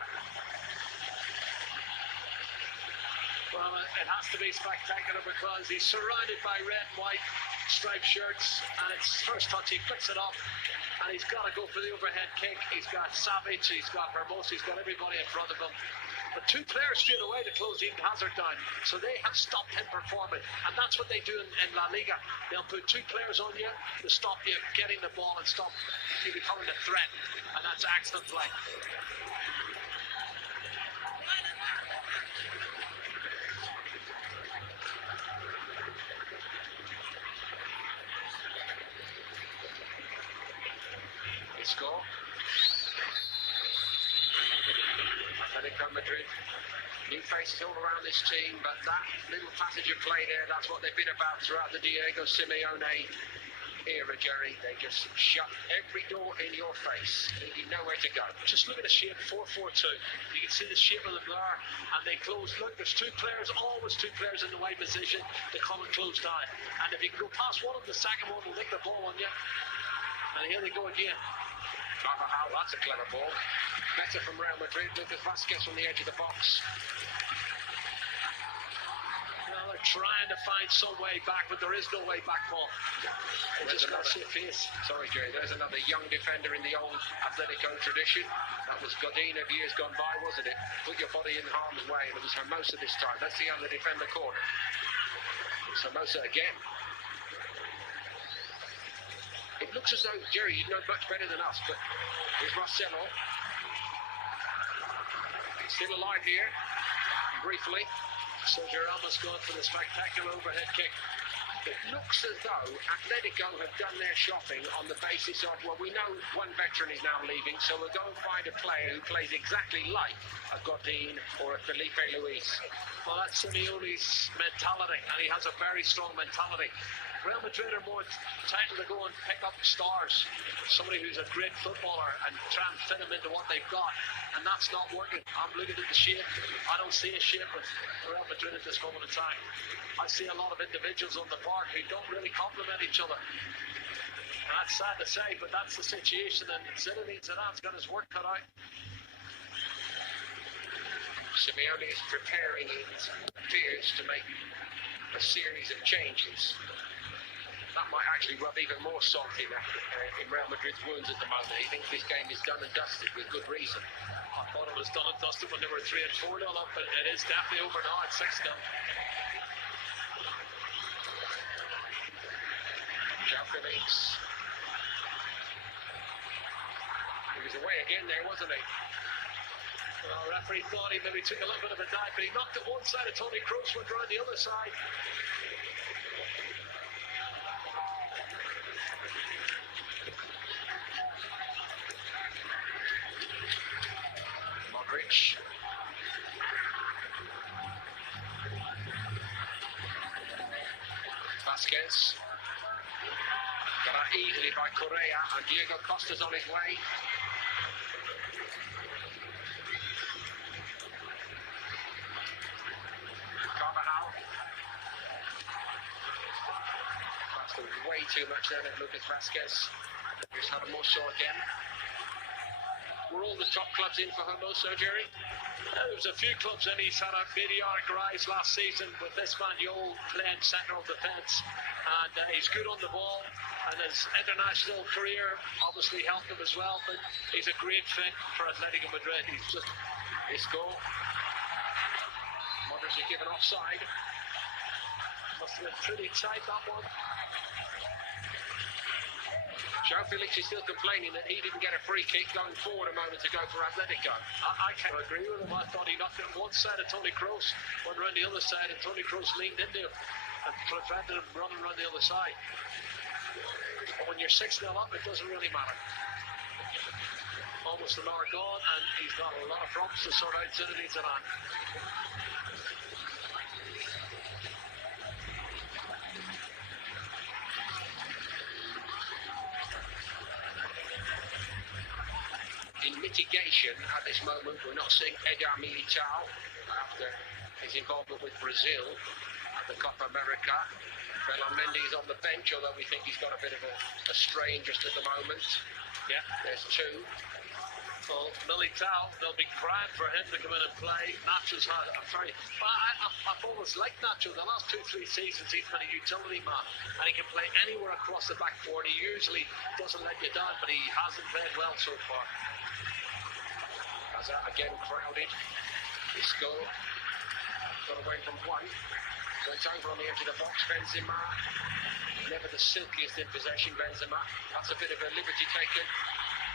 Well, it has to be spectacular because he's surrounded by red and white striped shirts, and it's first touch, he flicks it up, and he's got to go for the overhead kick. He's got Savage, he's got Hermoso, he's got everybody in front of him. But 2 players straight away to close Eden Hazard down, so they have stopped him performing, and that's what they do in La Liga. They'll put 2 players on you to stop you getting the ball and stop you becoming a threat, and that's excellent play. Isco. Atletico Madrid. New faces all around this team, but that little passage of play there, that's what they've been about throughout the Diego Simeone era, Jerry. They just shut every door in your face. You know where to go. Just look at the shape, 4-4-2. You can see the shape of the blur, and they close. Look, there's two players, always two players in the wide position to come and close down. And if you go past one of them, the second one will nick the ball on you. And here they go again. Carvajal, that's a clever ball. Better from Real Madrid. Lucas Vazquez from the edge of the box. Well, they're trying to find some way back, but there is no way back, Paul. They just got to see a face. Sorry, Jerry, there's another young defender in the old Athletico tradition. That was Godin of years gone by, wasn't it? Put your body in harm's way, and it was Hermosa this time. Let's see how they defend the corner. It's Hermosa again. It looks as though, Jerry, you know much better than us, but here's Marcelo. Still alive here, briefly. Sergio Ramos going for the spectacular overhead kick. It looks as though Athletico have done their shopping on the basis of, well, we know one veteran is now leaving, so we'll go and find a player who plays exactly like a Godin or a Felipe Luis. Well, that's Simeone's mentality, and he has a very strong mentality. Real Madrid are more entitled to go and pick up stars, somebody who's a great footballer, and try and fit them into what they've got, and that's not working. I'm looking at the shape. I don't see a shape with Real Madrid at this moment in time. I see a lot of individuals on the park who don't really complement each other. And that's sad to say, but that's the situation, and Zinedine Zidane's got his work cut out. Simeone is preparing, it appears, to make a series of changes. That might actually rub even more salt in Real Madrid's wounds at the moment. He thinks this game is done and dusted with good reason. I thought it was done and dusted when they were 3 and 4 nil up, but it is definitely over now at 6 0. João Felix. He was away again there, wasn't he? Well, the referee thought he maybe took a little bit of a dive, but he knocked it one side of Toni Kroos, went around the other side. Modric. Vazquez. Got out easily by Correa, and Diego Costa's on his way. Carvajal. That's way too much there at Lucas Vazquez. Here's Hermoso again. Were all the top clubs in for Hermoso, Jerry? There was a few clubs in. He's had a meteoric rise last season with this man, Yol, playing centre of defence, and he's good on the ball, and his international career obviously helped him as well, but he's a great fit for Atletico Madrid. He's just... This goal. Modric is given offside. Must have been pretty tight, that one. João Felix is still complaining that he didn't get a free kick going forward a moment ago for Atletico. I can't agree with him. I thought he knocked it on one side of Toni Kroos, went around the other side, and Toni Kroos leaned into him and prevented him running around the other side. But when you're 6-0 up, it doesn't really matter. Almost an hour gone, and he's got a lot of problems to sort out. Zinedine Zidane. In mitigation, at this moment, we're not seeing Eder Militao after his involvement with Brazil at the Copa America. Ferland Mendy's on the bench, although we think he's got a bit of a strain just at the moment. Yeah, there's two. Well, Militao, they'll be grand for him to come in and play. Nacho's had a very... I've always liked Nacho. The last 2-3 seasons, he's been a utility man, and he can play anywhere across the back four, and he usually doesn't let you down, but he hasn't played well so far. Hazard again crowded. Isco got away from one. Went over on the edge of the box. Benzema, never the silkiest in possession. Benzema, that's a bit of a liberty taken.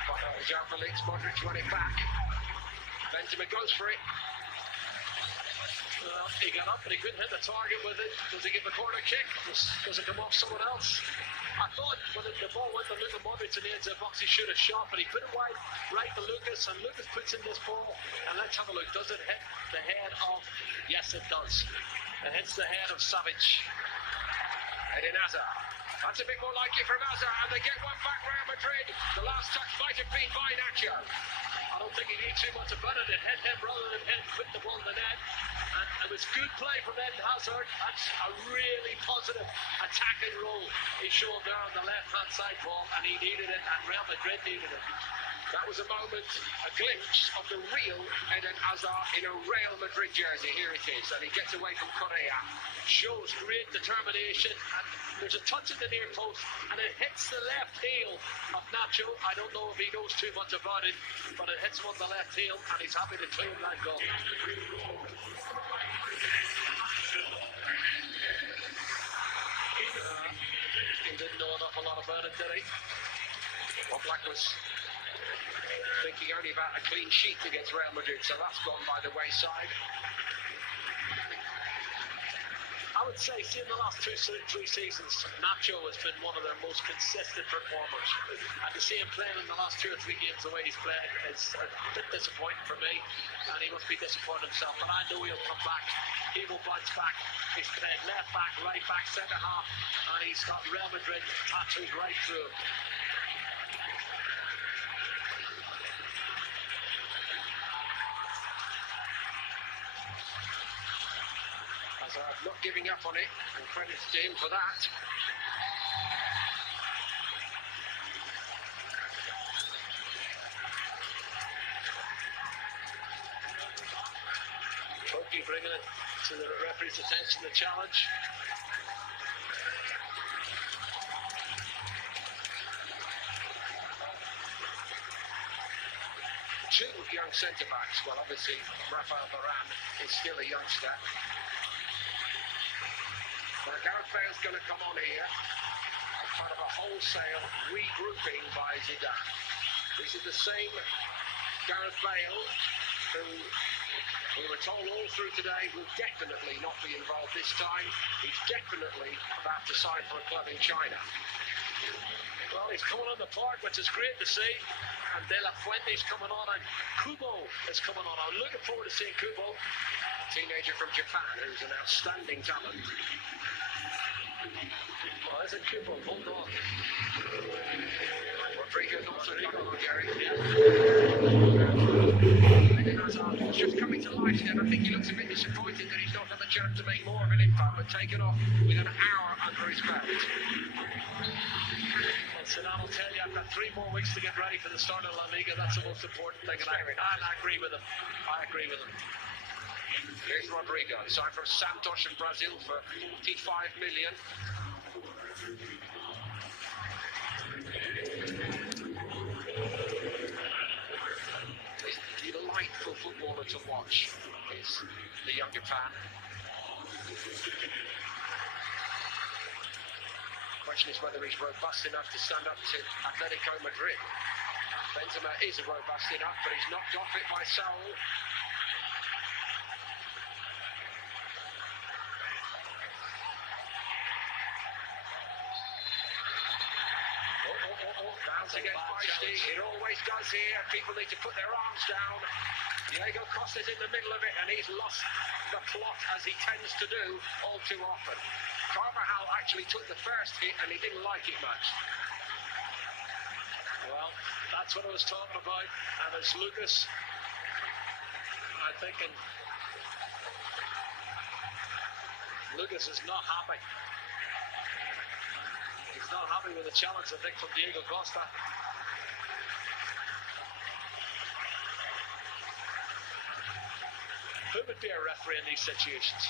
But João Felix, Modric run it back. Benzema goes for it. Well, he got up, but he couldn't hit the target with it. Does he give the corner kick? Does it come off someone else? I thought when the ball went a little Modric in the edge of the box, he should have shot, but he put it wide right to Lucas, and Lucas puts in this ball. And let's have a look. Does it hit the head of? Yes, it does. It hits the head of Savic. Eden Hazard. That's a bit more like it from Hazard, and they get one back. Real Madrid. The last touch might have been by Nacho. I don't think he needs too much about it. It hit him rather than him put the ball in the net. And it was good play from Eden Hazard. That's a really positive attacking role he showed there on the left-hand side, Paul, and he needed it, and Real Madrid needed it. That was a moment, a glimpse of the real Eden Hazard in a Real Madrid jersey. Here it is, and he gets away from Correa. Shows great determination, and there's a touch in the near post, and it hits the left heel of Nacho. I don't know if he knows too much about it, but it hits him on the left heel, and he's happy to claim that goal. He didn't know an awful lot about it, did he? Well, Black was thinking only about a clean sheet against Real Madrid, so that's gone by the wayside. I would say, see, in the last 2-3 seasons, Nacho has been one of their most consistent performers. And to see him playing in the last 2 or 3 games the way he's playing is a bit disappointing for me. And he must be disappointed himself. But I know he'll come back. He will bounce back. He's playing left back, right back, centre half. And he's got Real Madrid tattooed right through him. Not giving up on it, and credit to him for that. Turkey bringing it to the referee's attention, the challenge. Two young centre-backs. Well, obviously, Rafael Varane is still a youngster. Now, Gareth Bale's going to come on here as part of a wholesale regrouping by Zidane. This is the same Gareth Bale who we were told all through today will definitely not be involved this time. He's definitely about to sign for a club in China. Well, he's coming on the park, which is great to see. And De La Fuente's coming on, and Kubo is coming on. I'm looking forward to seeing Kubo. Teenager from Japan who's an outstanding talent. Oh, is it Kubo? Hold on. Rodrigo's also coming on, Gary. Yeah. Eden Hazard just coming to life here, and I think he looks a bit disappointed that he's not had the chance to make more of an impact, but taken off with an hour under his belt. And I'll tell you, I've got 3 more weeks to get ready for the start of La Liga. That's the most important thing, and I agree with him. I agree with him. Here's Rodrigo, signed from Santos in Brazil for 45 million. He's a delightful footballer to watch, is the young Japan. The question is whether he's robust enough to stand up to Athletico Madrid. Benzema is robust enough, but he's knocked off it by Saul. Bounce against Feisty. It always does here. People need to put their arms down. Diego Costa's in the middle of it, and he's lost the plot, as he tends to do all too often. Carvajal actually took the first hit, and he didn't like it much. Well, that's what I was talking about. And it's Lucas, I'm thinking, Lucas is not happy. He's not happy with the challenge, I think, from Diego Costa. Who would be a referee in these situations?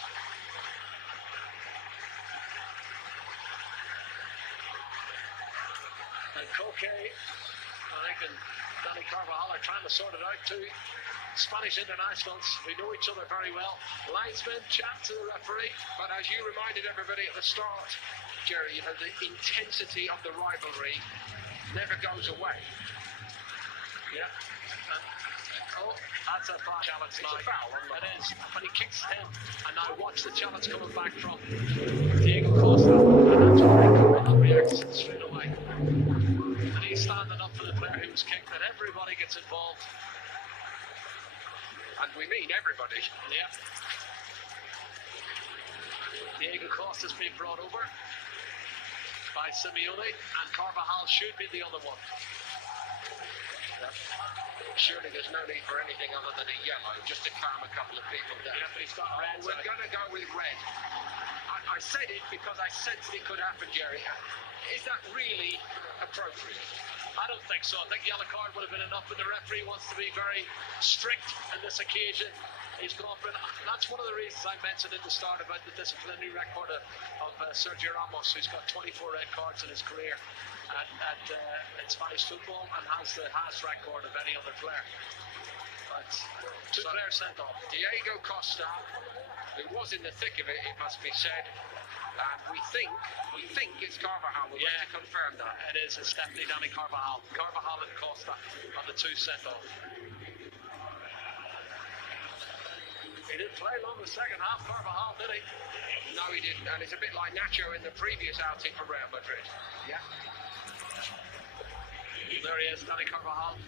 And Koke, I think, and Danny Carvajal are trying to sort it out too. Spanish internationals, we know each other very well. Linesmen chat to the referee. But as you reminded everybody at the start, Jerry, you know, the intensity of the rivalry never goes away. Yeah. Oh, that's a foul challenge. It's a foul. It is. But he kicks him. And now watch the challenge coming back from Diego Costa. And that's where he reacts straight away. away. And he's standing up for the player who was kicked, and everybody gets involved. And we mean everybody. Yeah. Diego Costa's been brought over by Simeone, and Carvajal should be the other one. Yeah. Surely there's no need for anything other than a yellow, just to calm a couple of people down. Yeah, but he's got red. We're going to go with red. I said it because I sensed it could happen, Jerry. Is that really appropriate? I don't think so. I think yellow card would have been enough, but the referee wants to be very strict on this occasion. He's gone for it. That's one of the reasons I mentioned at the start about the disciplinary record of Sergio Ramos, who's got 24 red cards in his career at Spanish football and has the highest record of any other player. But two players sent off. Diego Costa, who was in the thick of it, it must be said. And we think it's Carvajal. We're going to confirm that. It is. It's definitely Dani Carvajal. Carvajal and Costa are the two sent off. He didn't play long the second half, Carvajal, did he? No, he didn't. And it's a bit like Nacho in the previous outing for Real Madrid. Yeah. There he is, Dani Carvajal.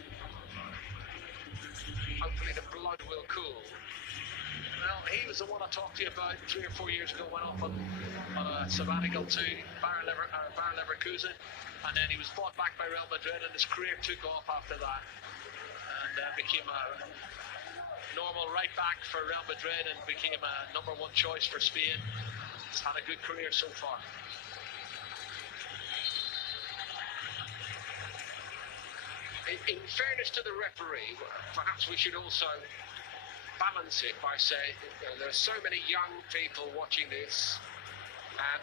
Hopefully the blood will cool. Well, he was the one I talked to you about 3 or 4 years ago. Went off on a sabbatical to Bayer Leverkusen, and then he was bought back by Real Madrid, and his career took off after that, and became a normal right back for Real Madrid, and became a #1 choice for Spain. He's had a good career so far. In fairness to the referee, perhaps we should also balance it by saying there are so many young people watching this, and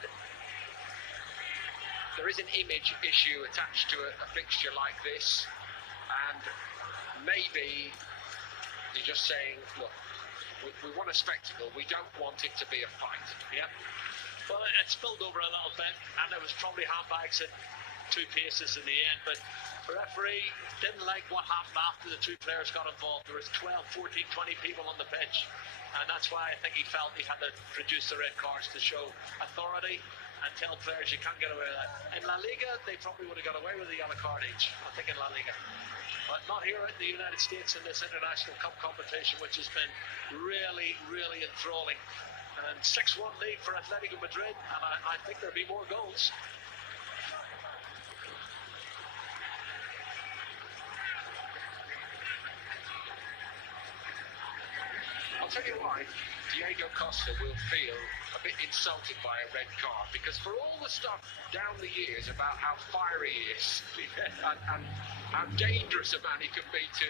there is an image issue attached to a fixture like this, and maybe you're just saying, look, we want a spectacle, we don't want it to be a fight. Yeah. Well, it spilled over a little bit, and there was probably handbags at 2 paces in the end, but the referee didn't like what happened after the 2 players got involved. There was 12, 14, 20 people on the pitch, and that's why I think he felt he had to produce the red cards to show authority and tell players you can't get away with that. In La Liga, they probably would have got away with the yellow card each, I think, in La Liga. But not here in the United States in this International Cup competition, which has been really, really enthralling. And 6-1 lead for Athletico Madrid, and I think there'll be more goals. I'll tell you why. Diego Costa will feel a bit insulted by a red card, because for all the stuff down the years about how fiery he is and how dangerous a man he can be to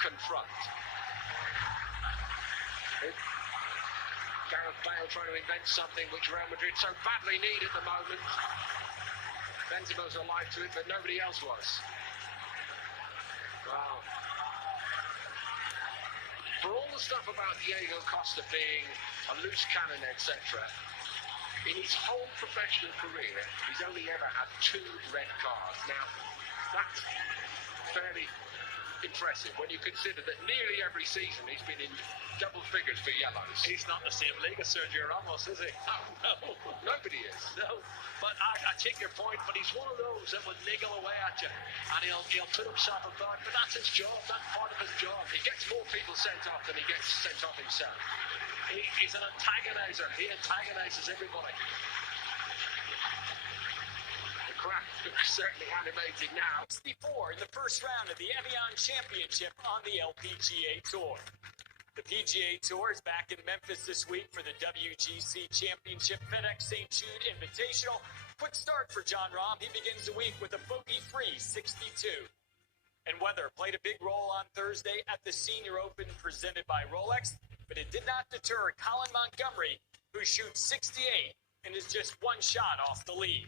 confront. Gareth Bale trying to invent something which Real Madrid so badly need at the moment. Benzema's alive to it, but nobody else was. Wow. For all the stuff about Diego Costa being a loose cannon, etc., in his whole professional career, he's only ever had 2 red cards. Now, that's fairly impressive when you consider that nearly every season he's been in double figures for yellows. He's not in the same league as Sergio Ramos, is he? No, nobody is. No, but I take your point, but he's one of those that would niggle away at you, and he'll put himself about, but that's his job, that's part of his job. He gets more people sent off than he gets sent off himself. He's an antagonizer, he antagonizes everybody. The crowd is certainly animated now. 64 in the first round of the Evian Championship on the LPGA Tour. The PGA Tour is back in Memphis this week for the WGC Championship FedEx St. Jude Invitational. Quick start for Jon Rahm. He begins the week with a bogey-free 62. And weather played a big role on Thursday at the Senior Open presented by Rolex, but it did not deter Colin Montgomery, who shoots 68 and is just 1 shot off the lead.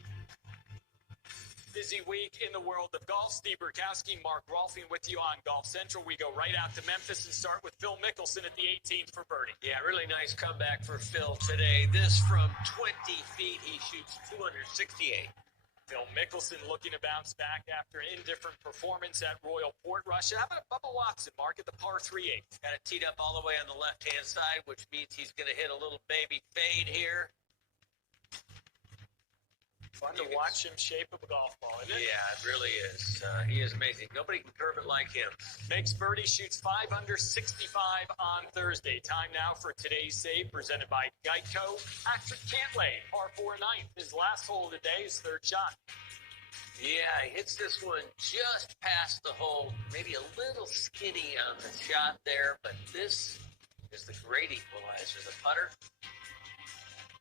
Busy week in the world of golf. Steve Burkowski, Mark Rolfing with you on Golf Central. We go right out to Memphis and start with Phil Mickelson at the 18th for birdie. Yeah, really nice comeback for Phil today. This from 20 feet, he shoots 268. Phil Mickelson looking to bounce back after an indifferent performance at Royal Port Russia. How about Bubba Watson, Mark, at the par 3/8? Got it teed up all the way on the left-hand side, which means he's going to hit a little baby fade here. Fun to watch him shape up a golf ball, isn't it? Yeah, it really is. He is amazing. Nobody can curve it like him. Makes birdie, shoots 5 under 65 on Thursday. Time now for today's save, presented by Geico. Patrick Cantlay, par 4 ninth. His last hole of the day, his third shot. Yeah, he hits this one just past the hole. Maybe a little skinny on the shot there, but this is the great equalizer. The putter,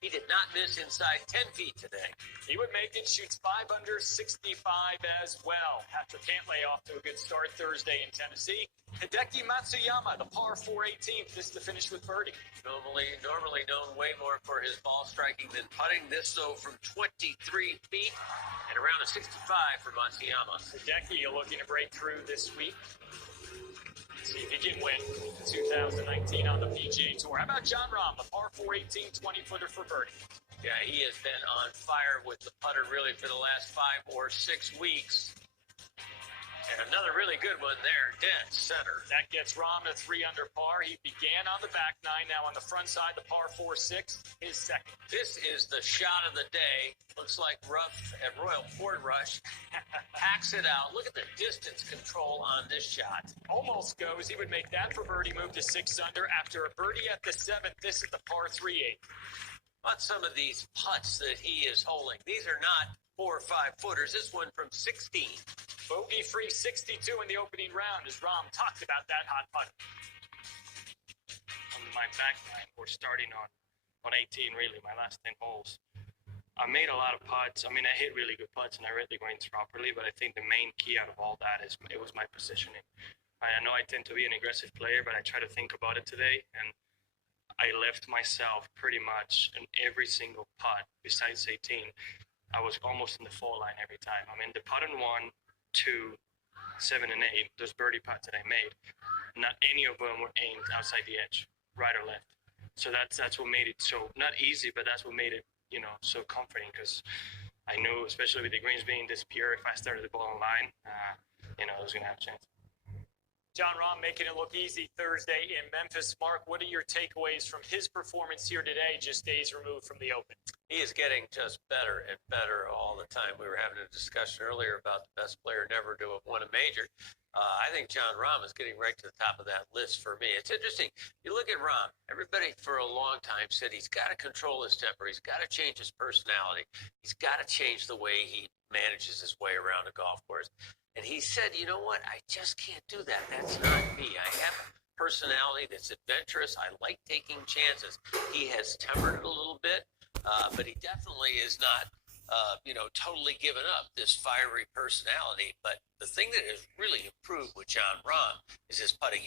he did not miss inside 10 feet today. He would make it, shoots 5 under 65 as well. Patrick Cantlay off to a good start Thursday in Tennessee. Hideki Matsuyama, the par 4 18th, this to finish with birdie. Normally known way more for his ball striking than putting. This, though, from 23 feet and around a 65 for Matsuyama. Hideki looking to break through this week. See if he can win 2019 on the PGA Tour. How about John Rahm, the par 4 18 20-footer for birdie? Yeah, he has been on fire with the putter really for the last 5 or 6 weeks. And another really good one there, dead center. That gets Rahm to 3 under par. He began on the back 9, now on the front side, the par 4 6, his second. This is the shot of the day. Looks like Ruff at Royal Portrush hacks it out. Look at the distance control on this shot. Almost goes. He would make that for birdie, move to 6 under. After a birdie at the 7th, this is the par 3 8. About some of these putts that he is holding. These are not 4 or 5 footers. This one from 16. Bogey-free 62 in the opening round as Rahm talked about that hot putt. On my back nine, we're starting on 18, really, my last 10 holes. I made a lot of putts. I mean, I hit really good putts, and I read the greens properly, but I think the main key out of all that is it was my positioning. I know I tend to be an aggressive player, but I try to think about it today, and I left myself pretty much in every single putt besides 18. I was almost in the fall line every time. I mean, the putt in 1, 2, 7, and 8, those birdie putts that I made, not any of them were aimed outside the edge, right or left. So that's what made it so, not easy, but that's what made it, so comforting, because I knew, especially with the greens being this pure, if I started the ball on line, I was going to have a chance. John Rahm making it look easy Thursday in Memphis. Mark, what are your takeaways from his performance here today, just days removed from the Open? He is getting just better and better all the time. We were having a discussion earlier about the best player never to have won a major. I think John Rahm is getting right to the top of that list for me. It's interesting. You look at Rahm, everybody for a long time said he's got to control his temper. He's got to change his personality. He's got to change the way he manages his way around a golf course. And he said, you know what? I just can't do that. That's not me. I have a personality that's adventurous. I like taking chances. He has tempered it a little bit, but he definitely is not, totally given up this fiery personality. But the thing that has really improved with John Rahm is his putting.